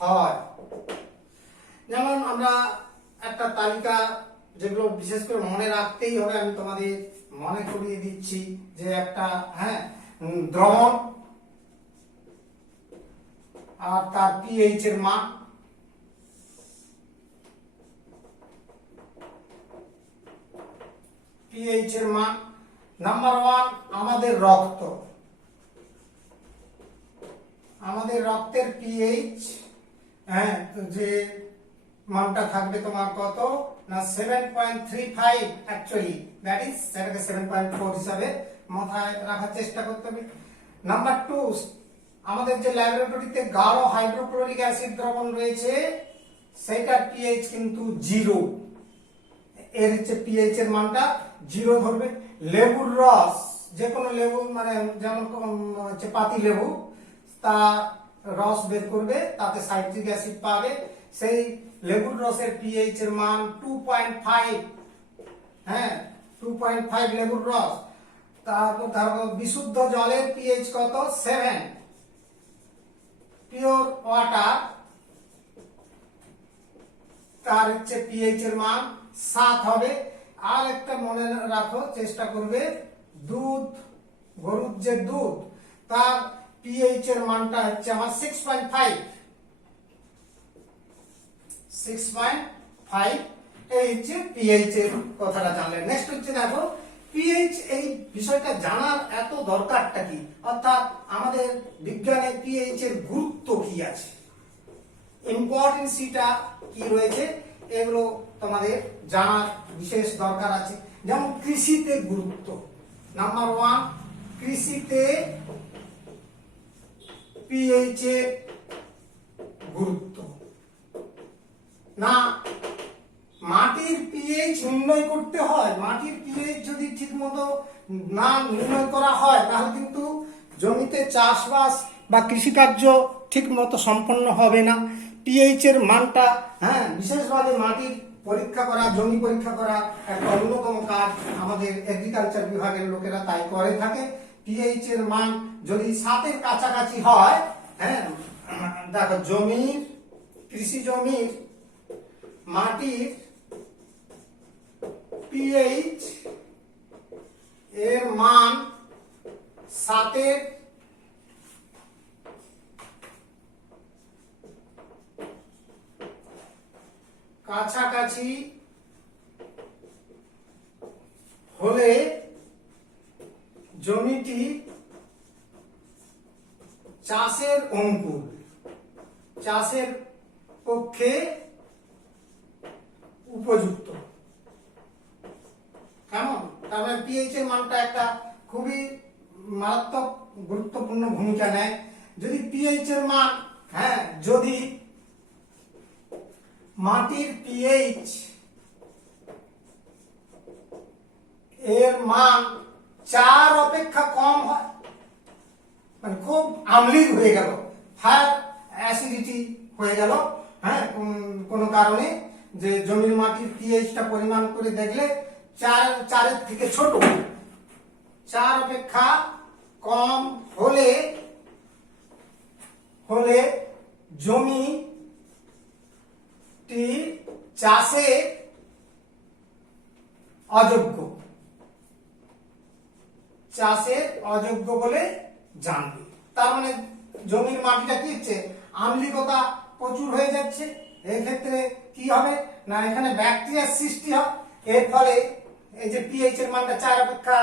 হয়। যেমন আমরা একটা তালিকা, যেগুলো বিশেষ করে মনে রাখতেই হবে, আমি তোমাদের মনে করিয়ে দিচ্ছি যে একটা, হ্যাঁ, দ্রবণ আর তার পিএইচ এর মান, পিএইচ এর মান। নাম্বার 1 আমাদের রক্ত, আমাদের রক্তের পিএইচ, হ্যাঁ, যে মানটা থাকবে তোমার কত না 7.35, অ্যাকচুয়ালি দ্যাট ইজ সেটাকে 7.4 হিসাবে মাথায় রাখার চেষ্টা করতে হবে। নাম্বার 2 আমাদের যে ল্যাবরেটরিতে গাঢ় হাইড্রোক্লোরিক অ্যাসিড দ্রবণ রয়েছে সেটার পিএইচ কিন্তু 0, এর হচ্ছে পিএইচ এর মানটা 0 ধরবে। লেবুর রস, যে কোনো লেবু, মানে যেমন হচ্ছে পাতি লেবু, তা রস বের করবে, তাতে সাইট্রিক অ্যাসিড পাবে, সেই লেবুর রসের পিএইচ এর মান 2.5 হ্যাঁ 2.5 লেবুর রস। তারপর ধরো বিশুদ্ধ জলের পিএইচ কত 7, পিওর ওয়াটার তার হচ্ছে পিএইচ এর মান 7 হবে। আর একটা মনে রাখো, চেষ্টা করবে, দুধ, গরুর যে দুধ তার পিএইচ এর মানটা হচ্ছে আমার 6.5, এই হচ্ছে পিএইচ এর কথাটা জানলে। নেক্সট হচ্ছে দেখো পিএইচ, এই বিষয়টা জানার এত দরকারটা কি, অর্থাৎ আমাদের বিজ্ঞানে পিএইচ এর গুরুত্ব কি আছে, ইম্পর্টেন্সিটা কি রয়েছে, এগুলো তোমাদের জানার বিশেষ দরকার আছে। যেমন কৃষিতে গুরুত্ব, নাম্বার 1, কৃষিতে পিএইচ এর গুরুত্ব না, মাটির পিএইচ নির্ণয় করতে হয়। মাটির পিএইচ যদি ঠিকমতো না নির্ণয় করা হয় তাহলে কিন্তু জমিতে চাষবাস বা কৃষিকার্য ঠিকমতো সম্পন্ন হবে না। পিএইচ এর মানটা, হ্যাঁ, বিশেষভাবে মাটির পরীক্ষা করা, জমি পরীক্ষা করা একটা অন্যতম কাজ, আমাদের এগ্রিকালচার বিভাগের লোকেরা তাই করে থাকে। পিএইচ এর মান যদি 7-এর কাছাকাছি হয়, হ্যাঁ, দেখো জমির, কৃষি জমির মাটির পিএইচ এর মান 7-এর কাছাকাছি হলে জমিটি চাষের অনুকূল, চাষের পক্ষে উপযুক্ত। কেমন? তার মানে পিএইচ এর মানটা একটা খুবই মারাত্মক গুরুত্বপূর্ণ ভূমিকা নেয়। যদি পিএইচ এর মান, হ্যাঁ, যদি মাটির পিএইচ এর মান 4 অপেক্ষা কম হয়, মানে খুব আম্লিক হয়ে গেল, হায়ার অ্যাসিডিটি হয়ে গেল, হ্যাঁ, কোনো কারণে, যে জমির মাটির পিএইচটা পরিমাণ করে দেখলে 4-এর থেকে ছোট, 4 অপেক্ষা কম হলে জমিটি চাষে অযোগ্য, চাষের অযোগ্য বলে জানবে। তার মানে জমির মাটিটা কি হচ্ছে, আম্লিকতা প্রচুর হয়ে যাচ্ছে। এক্ষেত্রে কি হবে না, এখানে ব্যাকটেরিয়ার সৃষ্টি হয়। এর ফলে এই যে পিএইচ এর মানটা 4 অপেক্ষা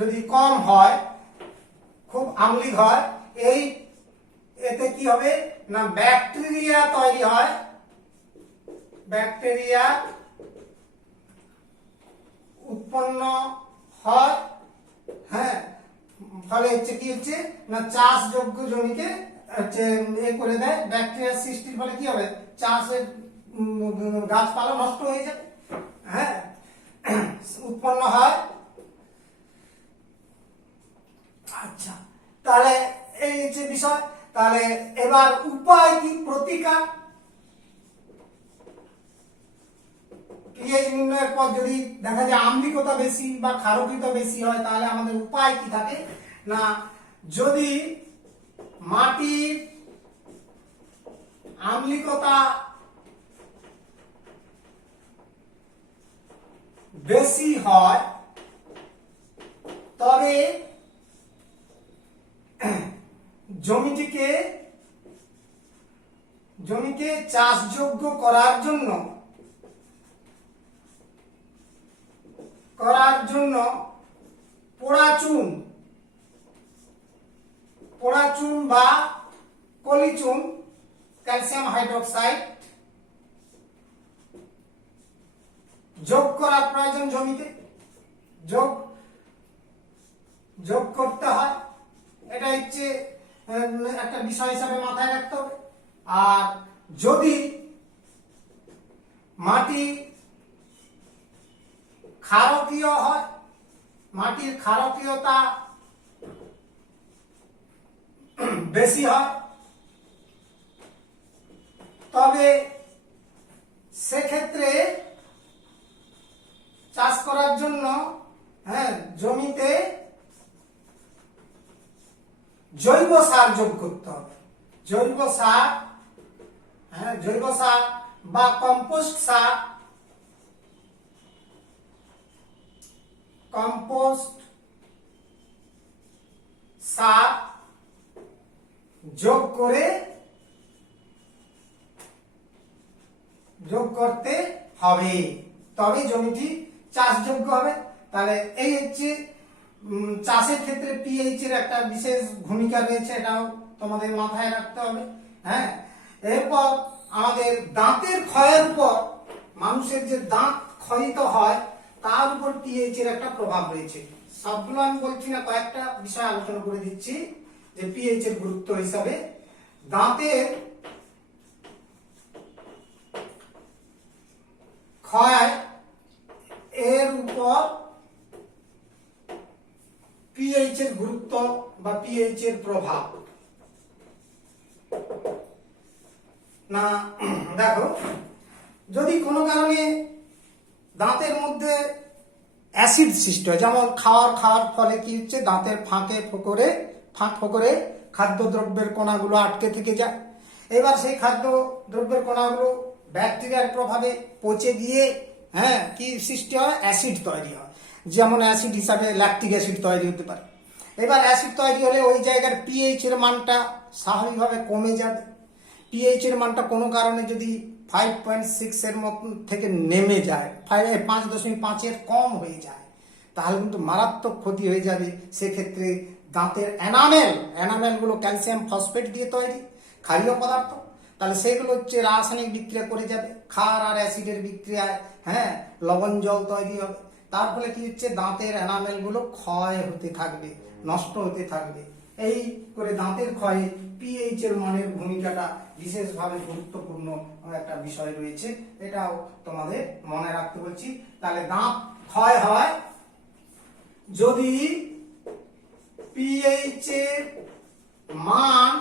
যদি কম হয়, খুব আম্লিক হয়, এই এতে কি হবে না, ব্যাকটেরিয়া তৈরি হয়, ব্যাকটেরিয়া উৎপন্ন হয়, হ্যাঁ, ফলে হচ্ছে কি হচ্ছে না, চাষযোগ্য জমিকে হচ্ছে এ করে দেয়। ব্যাকটেরিয়ার সৃষ্টির ফলে কি হবে, চাষের গাছপালা নষ্ট হয়ে যাবে, হ্যাঁ, উৎপন্ন হয়। আচ্ছা, তাহলে এই যে বিষয়, তাহলে এবার উপায় কি, প্রতিকার। পিএইচ নির্ণয়ের পর যদি দেখা যায় আম্লিকতা বেশি বা ক্ষারকীয়তা বেশি হয়, তাহলে আমাদের উপায় কি থাকে না, যদি মাটির আম্লিকতা বেশি হয় তবে জমিকে চাষযোগ্য করার জন্য পোড়াচুন বা কলিচুন, ক্যালসিয়াম হাইড্রোক্সাইড যোগ করার প্রয়োজন। জমিতে যোগ করতে হয়, এটা হচ্ছে একটা বিষয় হিসাবে মাথায় রাখতে হবে। আর যদি মাটি ক্ষারকীয় হয়, মাটির ক্ষারকীয়তা বেশি হয়, তবে সেক্ষেত্রে চাষ করার জন্য হ্যাঁ জমিতে জৈব সার যোগ করতে হবে। জৈব সার, হ্যাঁ জৈব সার বা কম্পোস্ট সার, কম্পোস্ট সার যোগ করতে হবে, তবে জমিটি চাষযোগ্য হবে। তাহলে এই হচ্ছে চাষের ক্ষেত্রে পিএইচ এর একটা বিশেষ ভূমিকা রয়েছে, এটাও তোমাদের মাথায় রাখতে হবে। হ্যাঁ, এরপর আমাদের দাঁতের ক্ষয়ের উপর, মানুষের যে দাঁত ক্ষয়িত হয় তার উপর পিএইচ এর একটা প্রভাব রয়েছে। সবগুলো আমি বলছি না, কয়েকটা বিষয় আলোচনা করে দিচ্ছি যে পিএইচ এর গুরুত্ব হিসাবে। দাঁতের ক্ষয় এর উপর পিএইচ এর গুরুত্ব বা পিএইচ এর প্রভাব। না দেখো, যদি কোনো কারণে দাঁতের মধ্যে অ্যাসিড সৃষ্টি হয়, যেমন খাওয়ার ফলে কি হচ্ছে, দাঁতের ফাঁক ফোকরে খাদ্যদ্রব্যের কণাগুলো আটকে থেকে যায়। এবার সেই খাদ্যদ্রব্যের কণাগুলো ব্যাকটেরিয়ার প্রভাবে পচে গিয়ে হ্যাঁ কি সৃষ্টি হয়, অ্যাসিড তৈরি হয়। যেমন অ্যাসিড হিসাবে ল্যাকটিক অ্যাসিড তৈরি হতে পারে। এবার অ্যাসিড তৈরি হলে ওই জায়গার পিএইচ এর মানটা স্বাভাবিকভাবে কমে যাবে। পিএইচ এর মানটা কোনো কারণে যদি 5.6 এর মতন থেকে নেমে যায়, 5.5 এর কম হয়ে যায়, তাহলে কিন্তু মারাত্মক ক্ষতি হয়ে যাবে। সেক্ষেত্রে দাঁতের এনামেল গুলো ক্যালসিয়াম ফসফেট দিয়ে তৈরি, ক্ষারীয় পদার্থ, তাহলে সেগুলো হচ্ছে রাসায়নিক বিক্রিয়া করে যাবে, ক্ষার আর অ্যাসিডের বিক্রিয়ায় হ্যাঁ লবণ জল তৈরি হবে। তার ফলে কি হচ্ছে, দাঁতের এনামেল গুলো ক্ষয় হতে থাকবে, নষ্ট হতে থাকবে। এই করে দাঁতের ক্ষয়ে পিএইচ এর মানের ভূমিকাটা বিশেষভাবে গুরুত্বপূর্ণ একটা বিষয় রয়েছে, এটাও তোমাদের মনে রাখতে বলছি। তাহলে দাঁত ক্ষয় হয় যদি পিএইচ এর মান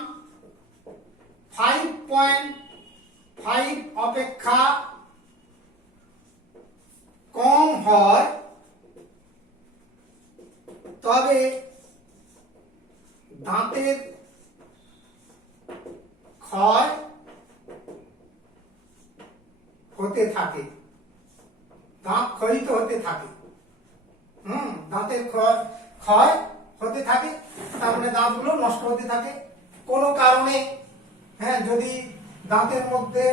5.5 অপেক্ষা কম হয়, তবে দাঁতের ক্ষয় হতে থাকে, দাঁত ক্ষয়িত হতে থাকে। দাঁতের ক্ষয় হতে থাকে, তারপরে দাঁতগুলো নষ্ট হতে থাকে। কোনো কারণে হ্যাঁ যদি দাঁতের মধ্যে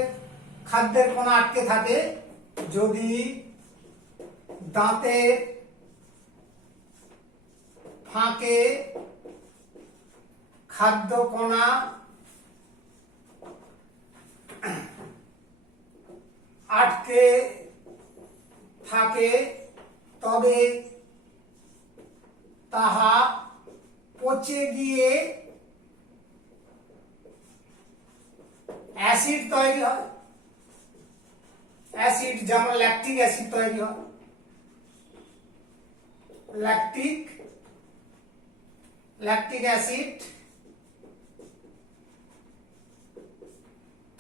খাদ্যের কণা আটকে থাকে, যদি দাঁতের ফাঁকে খাদ্য কণা আটকে থাকে, তবে তাহা পচে গিয়ে অ্যাসিড তৈরি হয়। অ্যাসিড যেমন ল্যাকটিক অ্যাসিড তৈরি হয়, ল্যাকটিক অ্যাসিড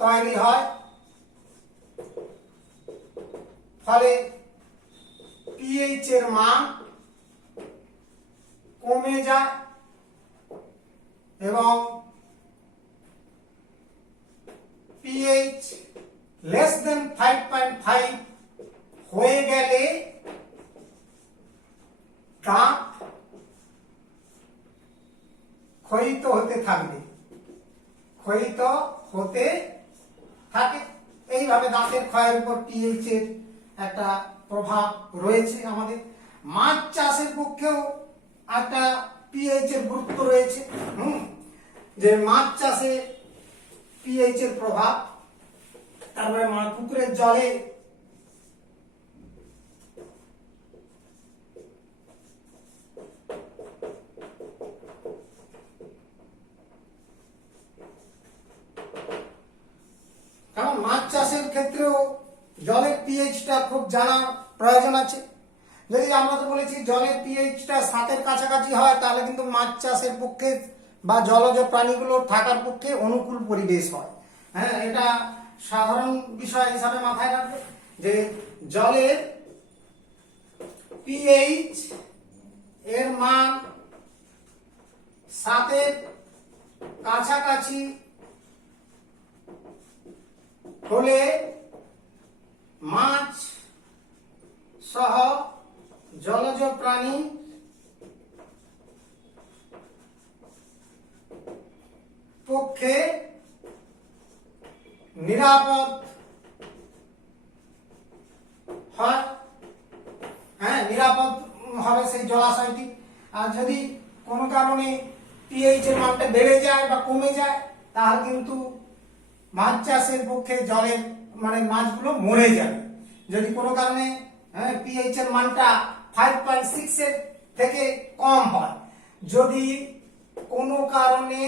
তৈরি হয়। ফলে পিএইচ এর মান কমে যায় এবং পিএইচ লেস দেন 5.5 হয়ে গেলে দাঁত ক্ষয়িত হতে থাকবে, এইভাবে দাঁতের ক্ষয়ের উপর পিএইচ এর একটা প্রভাব রয়েছে। আমাদের মাছ চাষের পক্ষেও একটা পিএইচ এর গুরুত্ব রয়েছে, যে মাছ চাষে পিএইচ এর প্রভাব। তারপরে পুকুরের জলে কারণ মাছ চাষের ক্ষেত্রেও জলের পিএইচটা খুব জানা প্রয়োজন আছে। যদি আমরা তো বলেছি জলের পিএইচটা 7-এর কাছাকাছি হয়, তাহলে কিন্তু মাছ চাষের পক্ষে বা জলজ প্রাণীগুলোর থাকার পক্ষে অনুকূল পরিবেশ হয়। হ্যাঁ, এটা সাধারণ বিষয় হিসাবে মাথায় রাখবে যে জলের পিএইচ এর মান 7-এর কাছাকাছি হলে মাছ সহ জলজ প্রাণী পক্ষে নিরাপদ হয়। হ্যাঁ, নিরাপদ হবে সেই জলাশয়টি। আর যদি কোনো কারণে পিএইচ এর মানটা বেড়ে যায় বা কমে যায়, তাহলে কিন্তু মাছ চাষের পক্ষে জলের মানে মাছগুলো মরে যাবে। যদি কোনো কারণে পিএইচ এর মানটা 5.6 এর থেকে কম হয়, যদি কোনো কারণে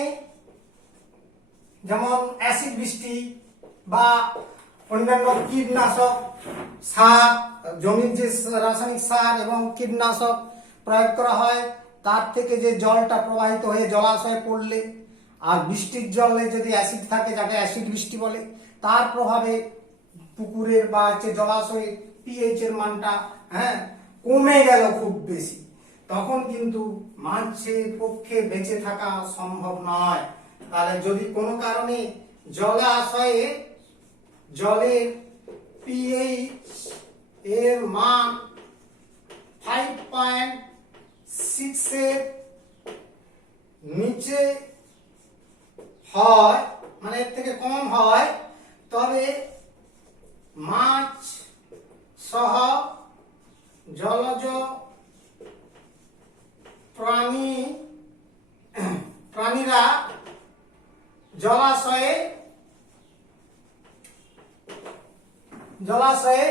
যেমন অ্যাসিড বৃষ্টি বা অন্যান্য কীটনাশক সার, জমির যে রাসায়নিক সার এবং কীটনাশক প্রয়োগ করা হয়, তার থেকে যে জলটা প্রবাহিত হয়ে জলাশয়ে পড়লে, আর বৃষ্টির জলে যদি অ্যাসিড থাকে, যাকে অ্যাসিড বৃষ্টি বলে, তার প্রভাবে পুকুরের বা জলাশয়ে পিএইচ এর মানটা কমে গেল খুব বেশি, তখন কিন্তু মাছের পক্ষে বেঁচে থাকা সম্ভব নয়। তাহলে যদি কোনো কারণে জলাশয়ে জলের পিএইচ এর মান 5.6 এর নিচে হয়, মানে এর থেকে কম হয়, তবে মাছ সহ জলজ প্রাণীরা জলাশয়ে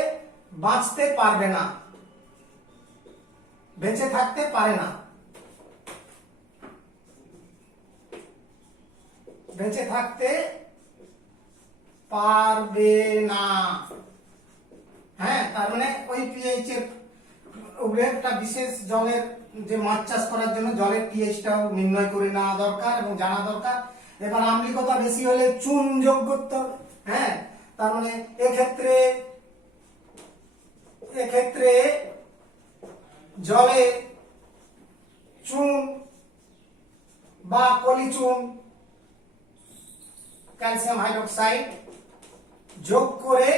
বাঁচতে পারবে না, বেঁচে থাকতে পারে না, বেঁচে থাকতে পারবে না। হ্যাঁ, তার মানে ওই পিএইচ এর উপরে একটা বিশেষ জলের যে মাছ চাষ করার জন্য জলের পিএইচটাও নির্ণয় করে নেওয়া দরকার এবং জানা দরকার। এবার আম্লিকতা বেশি হলে চুন যোগ করতে হবে। হ্যাঁ, তার মানে এক্ষেত্রে জলে চুন বা পলিচুন, ক্যালসিয়াম হাইড্রোক্সাইড যোগ করে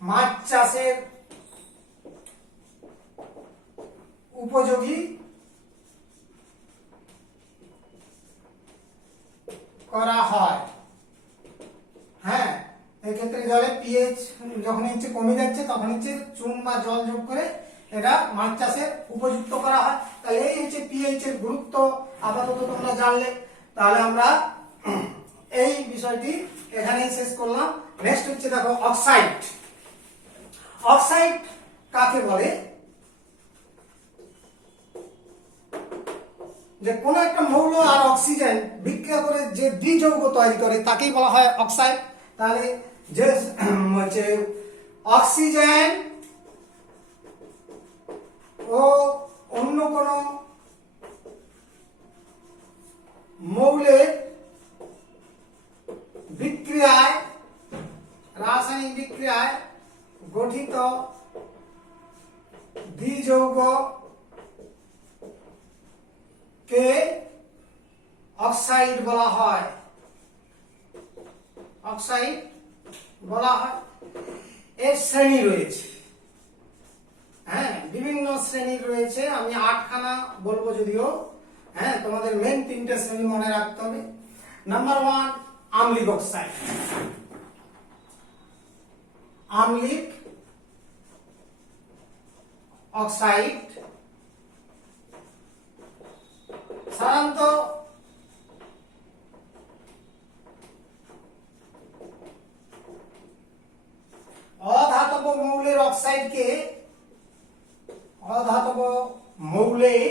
মাছ চাষের উপযোগী করা হয়। হ্যাঁ, এক্ষেত্রে জলের পিএইচ যখন হচ্ছে কমে যাচ্ছে, তখন হচ্ছে চুন বা জল যোগ করে এটা মাছ চাষের উপযুক্ত করা হয়। তাহলে এই হচ্ছে পিএইচ এর গুরুত্ব, আপাতত তোমরা জানলে। তাহলে আমরা এই বিষয়টি এখানেই শেষ করলাম। নেক্সট হচ্ছে দেখো অক্সাইড। অক্সাইড কাকে বলে? যে কোনো একটা মৌল আর অক্সিজেন বিক্রিয়া করে যে দ্বিযৌগ তৈরি করে, তাকেই বলা হয় অক্সাইড। তাহলে যে হচ্ছে অক্সিজেন ও অন্য কোন মৌলের বিক্রিয়ায়, রাসায়নিক বিক্রিয়ায় গঠিত দ্বিযৌগ কে অক্সাইড বলা হয়। অক্সাইড বলা হয়। এর শ্রেণী রয়েছে, হ্যাঁ, বিভিন্ন শ্রেণী রয়েছে। আমি 8খানা বলবো যদিও, হ্যাঁ, তোমাদের মেন 3টে শ্রেণী মনে রাখতে হবে। নাম্বার 1 আম্লিক অক্সাইড। আম্লিক অক্সাইড সাধারণত অধাতব মৌলের অক্সাইডকে অধাতব মৌলের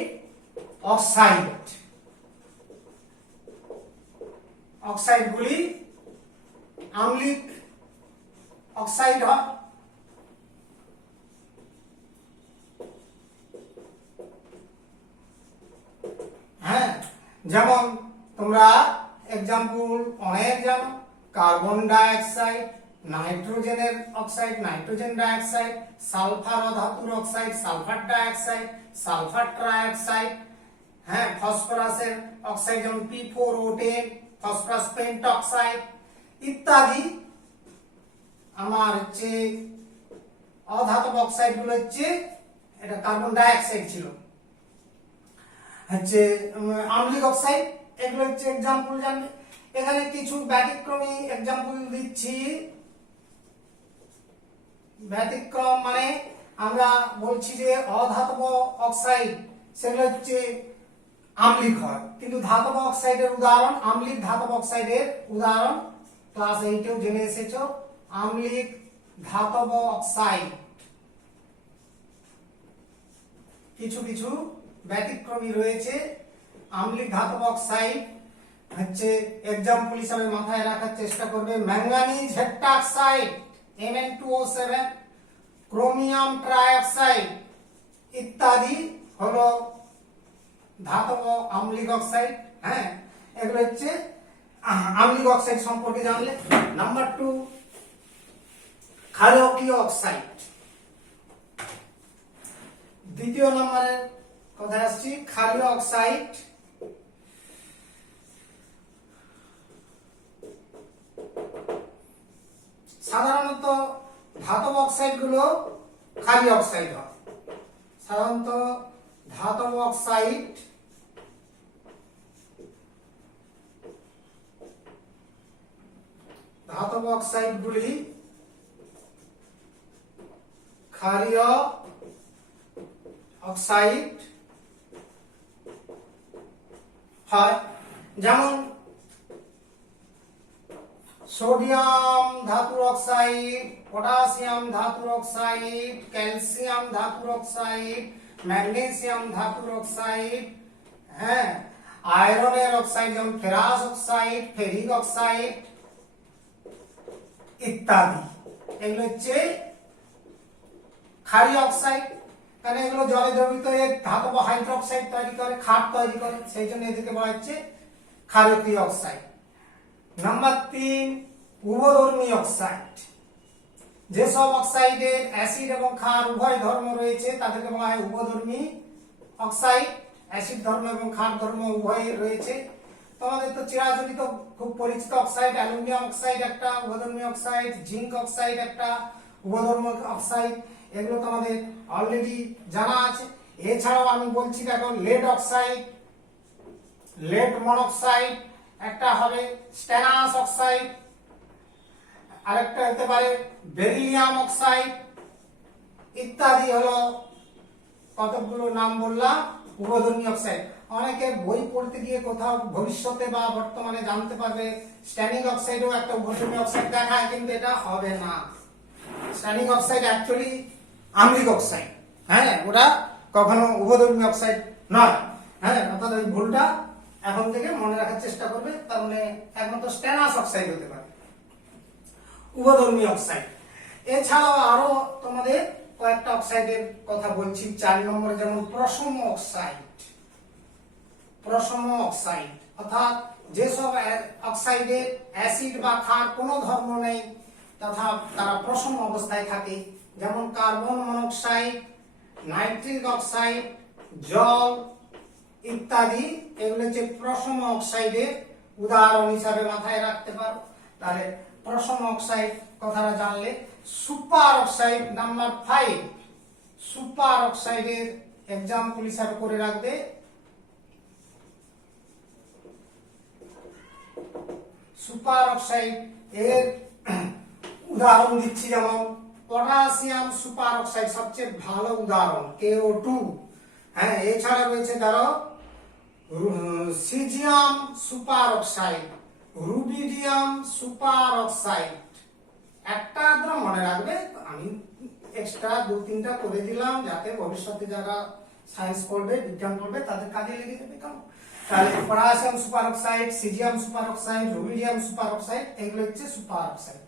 অক্সাইডগুলি আম্লিক অক্সাইড হয়। হ্যাঁ, যেমন তোমরা এক্সাম্পল অনেক জানো, কার্বন ডাই অক্সাইড, নাইট্রোজেনের অক্সাইড নাইট্রোজেন ডাইঅক্সাইড, সালফার ধাতুর oxide sulphur dioxide, sulphur trioxide, হ্যাঁ, ফসফরাসের অক্সাইড যেমন P4O10, ফসফরাস পেন্টঅক্সাইড ইত্যাদি। আমার হচ্ছে অধাতব অক্সাইড গুলো হচ্ছে, এটা কার্বন ডাইঅক্সাইড ছিল, হচ্ছে আম্লিক অক্সাইড, এগুলো হচ্ছে এক্সাম্পল জানবে। এখানে কিছু ব্যতিক্রমী এক্সাম্পল দিচ্ছি। ব্যতিক্রম মানে আমরা বলছি যে অধাতব অক্সাইড সেগুলো হচ্ছে আম্লিক হয়, কিন্তু ধাতব অক্সাইডের উদাহরণ, আম্লিক ধাতব অক্সাইডের উদাহরণ ক্লাস 8এও জেনে এসেছো। আম্লিক ধাতব অক্সাইড কিছু কিছু ব্যতিক্রমী রয়েছে। আম্লিক ধাতব অক্সাইড হচ্ছে এক্সাম্পল হিসাবে মাথায় রাখার চেষ্টা করবে ম্যাঙ্গানিজ হেপ্টাক্সাইড Mn2O7, ক্রোমিয়াম ট্রাইঅক্সাইড ইত্যাদি হলো ধাতব আম্লিক অক্সাইড। হ্যাঁ, এগুলো হচ্ছে আম্লিক অক্সাইড সম্পর্কে জানলে। নাম্বার 2 ক্ষারকীয় অক্সাইড। দ্বিতীয় নম্বরের কথা আসছি ক্ষারীয় অক্সাইড। সাধারণত ধাতব অক্সাইড গুলো ক্ষারীয় অক্সাইড হয়। সাধারণত ধাতব অক্সাইড গুলি ক্ষারীয় অক্সাইড হয়। যেমন সোডিয়াম ধাতুর অক্সাইড, পটাশিয়াম ধাতুর অক্সাইড, ক্যালসিয়াম ধাতুর অক্সাইড, ম্যাগনেসিয়াম ধাতুর অক্সাইড, হ্যাঁ, আয়রনের অক্সাইড যেমন ফেরাস অক্সাইড, ফেরিক অক্সাইড ইত্যাদি। এগুলো হচ্ছে ক্ষারীয় অক্সাইড, কারণ এগুলো জলে দ্রবীভূত হয়ে ধাতব হাইড্রোক্সাইড তৈরি করে, ক্ষার তৈরি করে, সেই জন্য এদেরকে বলা হচ্ছে ক্ষারকীয় অক্সাইড। Number 3 উভধর্মী oxide. যেসব অক্সাইডের অ্যাসিড এবং ক্ষার উভয় ধর্ম রয়েছে তাদেরকে বলা হয় উভধর্মী অক্সাইড। অ্যাসিড ধর্ম এবং ক্ষার ধর্ম উভয় রয়েছে। তোমাদের তো চিরাচরিত খুব পরিচিত অক্সাইড অ্যালুমিনিয়াম অক্সাইড একটা উভধর্মী অক্সাইড, জিঙ্ক অক্সাইড একটা উভধর্মী অক্সাইড, এগুলো তোমাদের অলরেডি জানা আছে। এছাড়াও আমি বলছি দেখো লেড অক্সাইড, লেড মনোক্সাইড একটা হবে, স্টেনাস অক্সাইড আরেকটা হতে পারে, বেরিলিয়াম অক্সাইড ইত্যাদি হলো কতগুলো নাম বললাম উভধর্মী অক্সাইড। অনেকে বই পড়তে গিয়ে কোথাও ভবিষ্যতে বা বর্তমানে জানতে পারবে স্ট্যানিং অক্সাইডও একটা উভধর্মী অক্সাইড দেখায়, কিন্তু এটা হবে না। স্ট্যানিং অক্সাইড অ্যাকচুয়ালি আম্লিক অক্সাইড, হ্যাঁ, ওটা কখনো উভধর্মী অক্সাইড নয়। হ্যাঁ, অর্থাৎ ওই ভুলটা এখন থেকে মনে রাখার চেষ্টা করবে। তার মানে একমাত্র স্টেনাস অক্সাইড হতে পারে উভধর্মী অক্সাইড। এছাড়াও আরো তোমাদের কয়েকটা অক্সাইডের কথা বলছি 4 নম্বরে, যেমন প্রশম অক্সাইড। প্রশম অক্সাইড অর্থাৎ যেসব অক্সাইডে অ্যাসিড বা ক্ষার কোনো ধর্ম নেই তথা তারা প্রশম অবস্থায় থাকে, যেমন কার্বন মনোক্সাইড, নাইট্রিক অক্সাইড, জল ইত্যাদি। এগুলো হচ্ছে প্রশম অক্সাইডের উদাহরণ হিসাবে মাথায় রাখতে পারো। তাহলে প্রশম অক্সাইড কথাটা জানলে। সুপার অক্সাইড নাম্বার 5, সুপার অক্সাইডের এক্সাম্পল হিসাবে করে রাখবে সুপার অক্সাইড এর উদাহরণ দিচ্ছি, যেমন পটাশিয়াম সুপার অক্সাইড সবচেয়ে ভালো উদাহরণ, KO2। হ্যাঁ, এছাড়া রয়েছে ধরো caesium super oxide, rubidium super oxide. একটা মনে রাখবে, আমি এক্সট্রা 2-3টা করে দিলাম যাতে ভবিষ্যতে যারা সায়েন্স পড়বে, বিজ্ঞান পড়বে তাদের কাজে লেগে যাবে। কেমন? তাহলে potassium super oxide, caesium super oxide, rubidium super oxide, এগুলো হচ্ছে super oxide.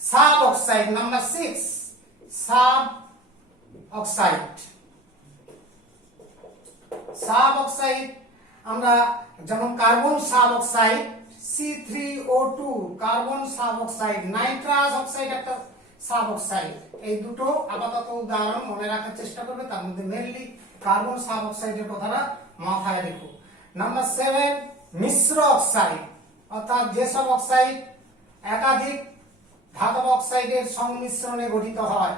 Sub oxide number 6, sub oxide. Sub oxide আমরা যেমন carbon sub oxide, C3O2 carbon sub oxide, nitrous oxide একটা সাব অক্সাইড। এই দুটো আপাতত উদাহরণ মনে রাখার চেষ্টা করবে, তার মধ্যে মেইনলি কার্বন সাব অক্সাইডের কথাটা মাথায় রেখো। নাম্বার 7 মিশ্র অক্সাইড, অর্থাৎ যেসব অক্সাইড একাধিক ধাতব অক্সাইডের সংমিশ্রণে গঠিত হয়,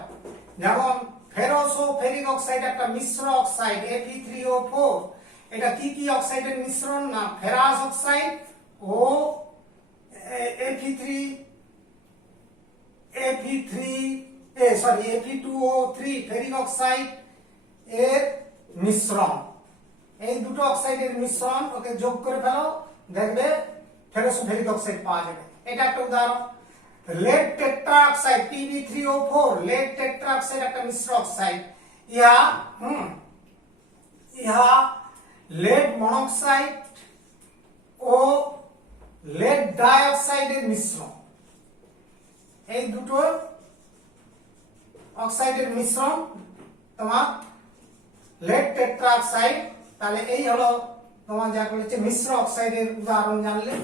যেমন ফেরস ও ফেরিক অক্সাইড একটা মিশ্র অক্সাইড Fe3O4। এটা কি কি অক্সাইডের মিশ্রণ? না ফেরাস অক্সাইড ও Fe2O3 ফেরিক অক্সাইড এর মিশ্রণ। এই দুটো অক্সাইডের মিশ্রণ, ওকে যোগ করে ফেলো, দেখবে ফেরস ও ফেরিক অক্সাইড পাওয়া যাবে। এটা একটা উদাহরণ। lead tetroxide Pb3O4 lead tetroxide একটা মিশ্র অক্সাইড। ইহা lead monoxide ও lead ডাইঅক্সাইডের মিশ্রণ। এই দুটো অক্সাইডের মিশ্রণ তোমার lead tetroxide। তাহলে এই হলো তোমার যা বলেছে মিশ্র অক্সাইডের উদাহরণ জানলে।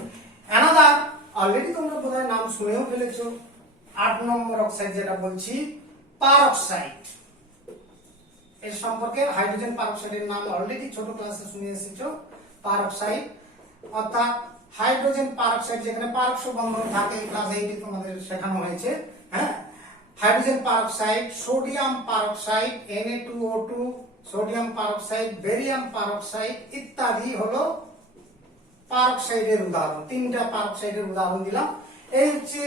অ্যানাদার অলরেডি তোমরা বোধহয় নাম শুনেও ফেলেছো, 8 নম্বর অক্সাইড যেটা বলছি পারঅক্সাইড। এর সম্পর্কে হাইড্রোজেন পারঅক্সাইডের নাম অলরেডি ছোট ক্লাসে শুনে এসেছো। পারঅক্সাইড অর্থাৎ হাইড্রোজেন পারঅক্সাইড, যেখানে পারক্ষ বন্ধন থাকে, ক্লাস 8 তোমাদের শেখানো হয়েছে। হ্যাঁ, hydrogen peroxide, sodium peroxide Na2O2, sodium peroxide, barium peroxide ইত্যাদি হলো পারঅক্সাইডের উদাহরণ। 3টা পারঅক্সাইডের উদাহরণ দিলাম। এই হচ্ছে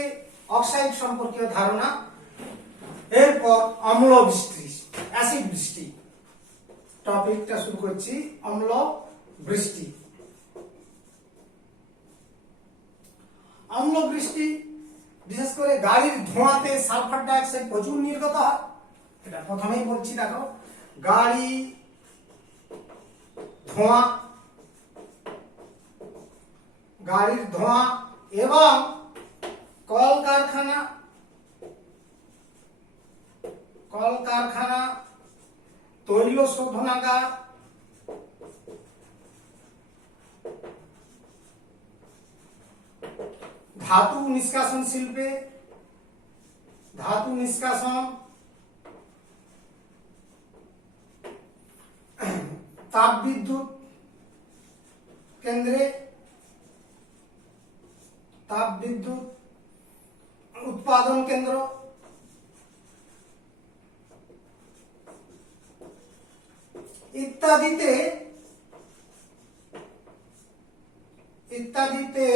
অক্সাইড সম্পর্কীয় ধারণা। এরপর অম্ল বৃষ্টি, অ্যাসিড বৃষ্টি টপিকটা শুরু করছি। অম্ল বৃষ্টি। অম্ল বৃষ্টি বিশেষ করে গাড়ির ধোঁয়াতে সালফার ডাইঅক্সাইড প্রচুর নির্গত হয়। এটা প্রথমেই বলছি, দেখো গাড়ি ধোঁয়া, গাড়ির ধোঁয়া এবং কলকারখানা তৈল শোধনাগার, ধাতু নিষ্কাশন শিল্পে, ধাতু নিষ্কাশন, তাপবিদ্যুৎ কেন্দ্রে, তাপবিদ্যুৎ উৎপাদন কেন্দ্র, ইত্যাদিতে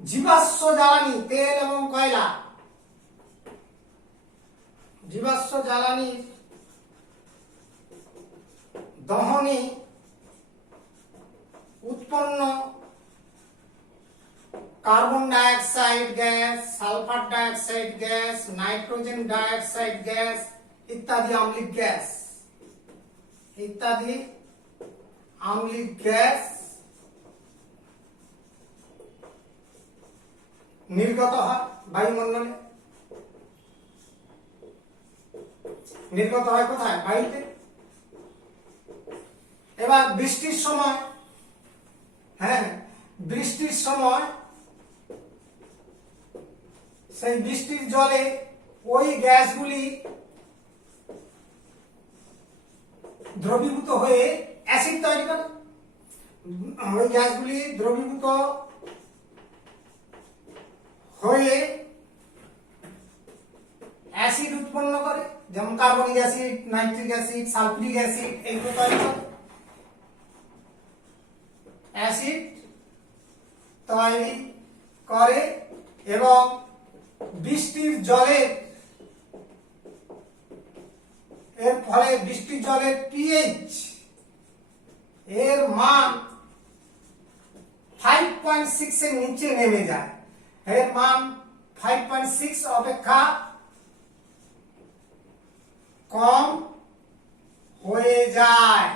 জীবাশ্ম জ্বালানি, তেল এবং কয়লা, জীবাশ্ম জ্বালানির দহনে উৎপন্ন carbon dioxide gas, sulphur dioxide gas, nitrogen dioxide gas ইত্যাদি আম্লিক গ্যাস, নির্গত হয় বায়ুমণ্ডলে। নির্গত হয় কোথায়? বায়ুতে। এবার বৃষ্টির সময়, বৃষ্টির সময় সেই বৃষ্টির জলে ওই গ্যাসগুলি দ্রবীভূত হয়ে অ্যাসিড তৈরি করে। ওই গ্যাসগুলি দ্রবীভূত হয়ে অ্যাসিড উৎপন্ন করে, যেমন carbonic acid, nitric acid, sulphuric acid, এইগুলো তৈরি করে। অ্যাসিড তৈরি করে এবং বৃষ্টির জলে, এর ফলে বৃষ্টির জলের পিএইচ এর মান 5.6 এর নিচে নেমে যায়। এর মান 5.6 অপেক্ষা কম হয়ে যায়।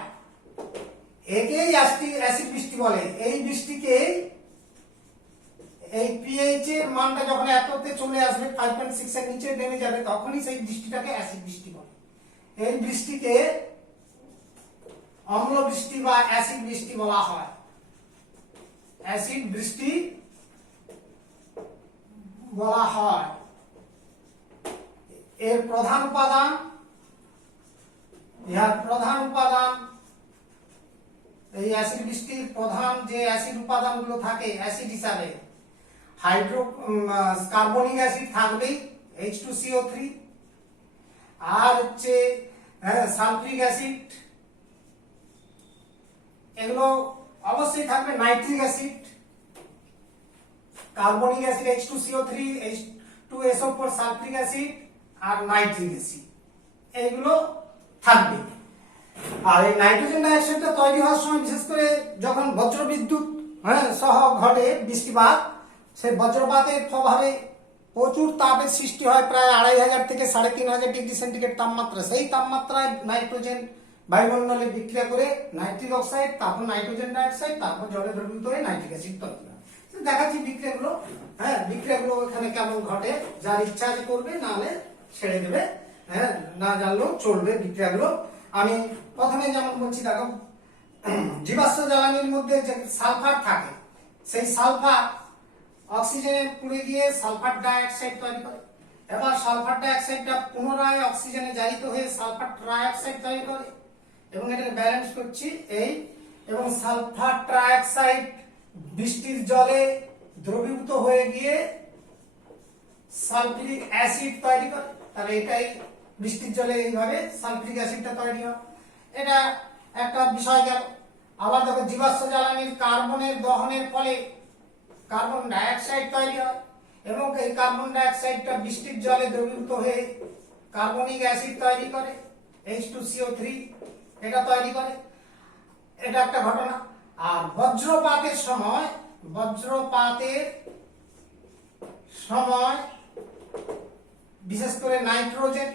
একেই অ্যাসিড বৃষ্টি বলে। এই বৃষ্টিকে, এই পিএইচ এর মানটা যখন এততে চলে আসবে, 5.6 এর নিচে নেমে যাবে, তখনই সেই বৃষ্টিটাকে অ্যাসিড বৃষ্টি বলে। এই বৃষ্টিকে অম্ল বৃষ্টি বা অ্যাসিড বৃষ্টি বলা হয়। অ্যাসিড বৃষ্টি বলা হয়। এর প্রধান উপাদান, ইহার প্রধান উপাদান, এই অ্যাসিড বৃষ্টির প্রধান যে অ্যাসিড উপাদানগুলো থাকে অ্যাসিড হিসাবে, কার্বনিক অ্যাসিড থাকবে H2CO3, আর হচ্ছে সালফ্রিক অ্যাসিড, এগুলো অবশ্যই থাকবে nitric acid, carbonic acid H2CO3, H2SO4, sulphuric acid আর নাইট্রিক অ্যাসিড, এগুলো থাকবে। আর এই নাইট্রোজেন ডাইঅক্সাইডটা তৈরি হওয়ার সময় বিশেষ করে যখন বজ্রবিদ্যুৎ সহ ঘটে বৃষ্টিপাত, সেই বজ্রপাতের প্রভাবে প্রচুর তাপের সৃষ্টি হয়, প্রায় 2500 থেকে 3500 ডিগ্রি সেন্টিগ্রেড তাপমাত্রা। সেই তাপমাত্রায় নাইট্রোজেন বায়ুমণ্ডলে বিক্রিয়া করে নাইট্রিক অক্সাইড, তারপর নাইট্রোজেন ডাইঅক্সাইড, তারপর জলে দ্রবীভূত হয়ে নাইট্রিক অ্যাসিড তৈরি হয়। দেখাচ্ছি বিক্রিয়াগুলো, বিক্রিয়াগুলো এখানে কেমন ঘটে, যার ইচ্ছা আছে করবে, না হলে ছেড়ে দেবে, না জানলেও চলবে বিক্রিয়াগুলো। আমি প্রথমে যেমন বলছি, দেখো জীবাশ্ম জ্বালানির মধ্যে যে সালফার থাকে, সেই সালফার অক্সিজেনে পুড়ে গিয়ে সালফার ডাইঅক্সাইড তৈরি করে। এবার সালফার ডাইঅক্সাইডটা পুনরায় অক্সিজেনে জারিত হয়ে সালফার ট্রাইঅক্সাইড তৈরি করে, এবং এটাকে ব্যালেন্স করছি এই, এবং সালফার ট্রাইঅক্সাইড বৃষ্টির জলে দ্রবীভূত হয়ে গিয়ে সালফিউরিক অ্যাসিড তৈরি করে। তাহলে এটাই বৃষ্টির জলে এইভাবে সালফিউরিক অ্যাসিডটা তৈরি হয়। এটা একটা বিষয় গেল। আবার দেখো জীবাশ্ম জ্বালানির কার্বনের দহনের ফলে কার্বন ডাইঅক্সাইড তৈরি হয়, এবং এই কার্বন ডাইঅক্সাইডটা বৃষ্টির জলে দ্রবীভূত হয়ে কার্বনিক অ্যাসিড তৈরি করে, H2CO3 এটা তৈরি করে। এটা একটা ঘটনা। আর বজ্রপাতের সময় বিশেষ করে নাইট্রোজেন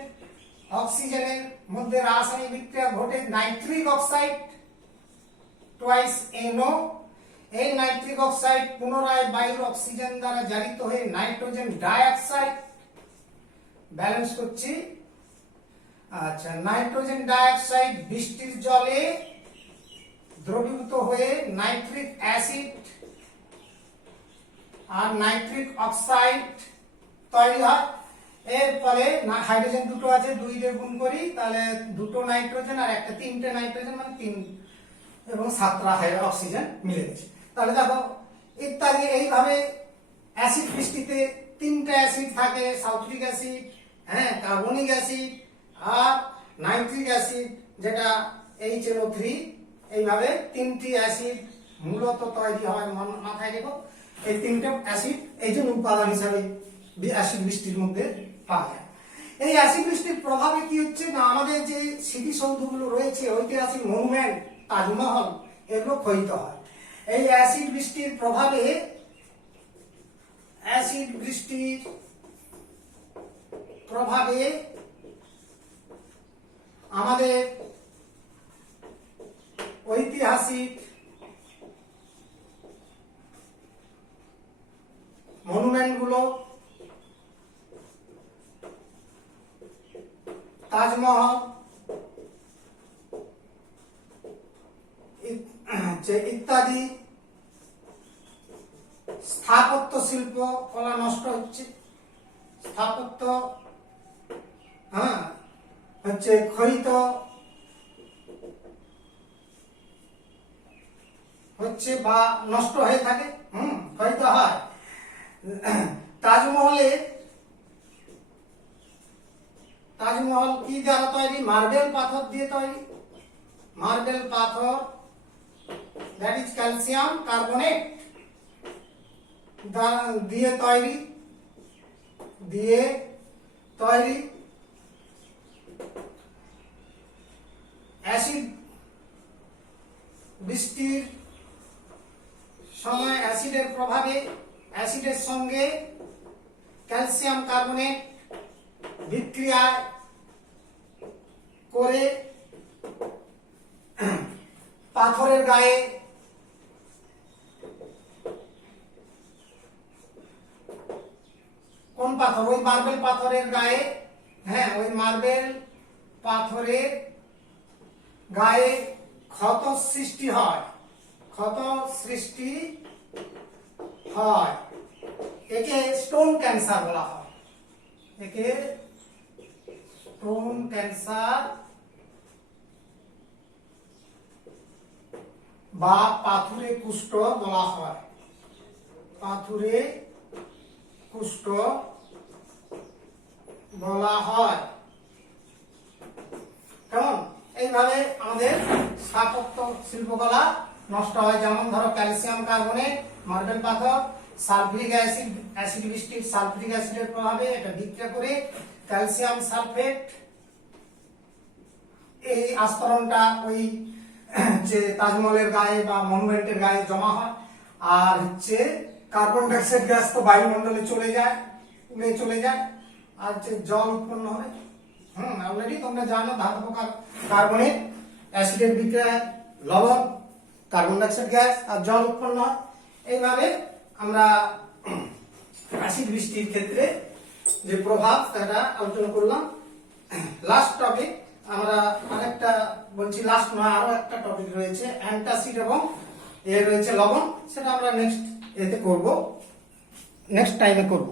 অক্সিজেনের মধ্যে রাসায়নিক বিক্রিয়া ঘটে নাইট্রিক অক্সাইড টুয়াইস NO। এই নাইট্রিক অক্সাইড পুনরায় বায়ুর অক্সিজেন দ্বারা জারিত হয়ে নাইট্রোজেন ডাইঅক্সাইড, ব্যালেন্স করছি। আচ্ছা, নাইট্রোজেন ডাইঅক্সাইড বৃষ্টির জলে দ্রবীভূত হয়ে নাইট্রিক অ্যাসিড আর নাইট্রিক অক্সাইড তৈরি হয়। এর ফলে হাইড্রোজেন দুটো আছে, 2 দিয়ে গুণ করি তাহলে 2টো নাইট্রোজেন আর একটা 3টে নাইট্রোজেন, মানে 3 এবং 7টা অক্সিজেন মিলে গেছে। তাহলে দেখো ইত্যাদি এইভাবে অ্যাসিড বৃষ্টিতে 3টা অ্যাসিড থাকে, সালফ্রিক অ্যাসিড, কার্বনিক অ্যাসিড আর নাইট্রিক অ্যাসিড যেটা HNO3। এইভাবে 3টি অ্যাসিড মূলত তৈরি হয়, মাথায় রেখো। এই 3টে অ্যাসিড এই জন্য উপাদান হিসাবে অ্যাসিড বৃষ্টির মধ্যে পাওয়া যায়। এই অ্যাসিড বৃষ্টির প্রভাবে কি হচ্ছে না, আমাদের যে স্মৃতিসৌধগুলো রয়েছে, ঐতিহাসিক মনুমেন্ট, তাজমহল, এগুলো ক্ষয়িত হয়। এই অ্যাসিড বৃষ্টির প্রভাবে আমাদের ঐতিহাসিক মনুমেন্টগুলো, তাজমহল ইত্যাদি স্থাপত্য শিল্প কলা নষ্ট হচ্ছে, স্থাপত্য হচ্ছে ক্ষয়িত হচ্ছে বা নষ্ট হয়ে থাকে, ক্ষয়িত হয়। তাজমহল কি দ্বারা তৈরি? মার্বেল পাথর দিয়ে তৈরি। মার্বেল পাথর, দ্যাট ইজ ক্যালসিয়াম কার্বনেট দিয়ে তৈরি। অ্যাসিড বৃষ্টির সময় অ্যাসিডের প্রভাবে অ্যাসিডের সঙ্গে ক্যালসিয়াম কার্বনেট বিক্রিয়া করে পাথরের গায়ে কোন পাথর? ওই মার্বেল পাথরের গায়ে, ওই মার্বেল পাথরের গায়ে ক্ষত সৃষ্টি হয়। একে স্টোন ক্যান্সার বলা হয়, একে স্টোন ক্যান্সার বা পাথুরে কুষ্ঠ বলা হয়, পাথুরে কুষ্ঠ বলা হয়। কেমন? এইভাবে আমাদের স্থাপত্য শিল্পকলা নষ্ট হয়। যেমন ধরো ক্যালসিয়াম কার্বনেট, মার্বেল পাথর, সালফিউরিক অ্যাসিড, অ্যাসিড বৃষ্টির সালফিউরিক অ্যাসিডের প্রভাবে এটা বিক্রিয়া করে ক্যালসিয়াম সালফেট, এই আস্তরণটা ওই যে তাজমহলের গায়ে বা মনুমেন্টের গায়ে জমা হয়। আর হচ্ছে কার্বন ডাইঅক্সাইড গ্যাস তো বায়ুমণ্ডলে চলে যায়, উড়ে চলে যায়, আর যে জল উৎপন্ন হবে। অলরেডি তোমরা জানো ধাতব কার্বনেট অ্যাসিডের বিক্রিয়ায় লবণ, কার্বন ডাইঅক্সাইড গ্যাস আর জল উৎপন্ন হয়। এইভাবে আমরা অ্যাসিড বৃষ্টির ক্ষেত্রে যে প্রভাব সেটা আলোচনা করলাম। লাস্ট টপিক আমরা আরেকটা বলছি, লাস্ট নয় আরো একটা টপিক রয়েছে অ্যান্টাসিড এবং এ রয়েছে লবণ, সেটা আমরা নেক্সট এতে করব, নেক্সট টাইমে করব।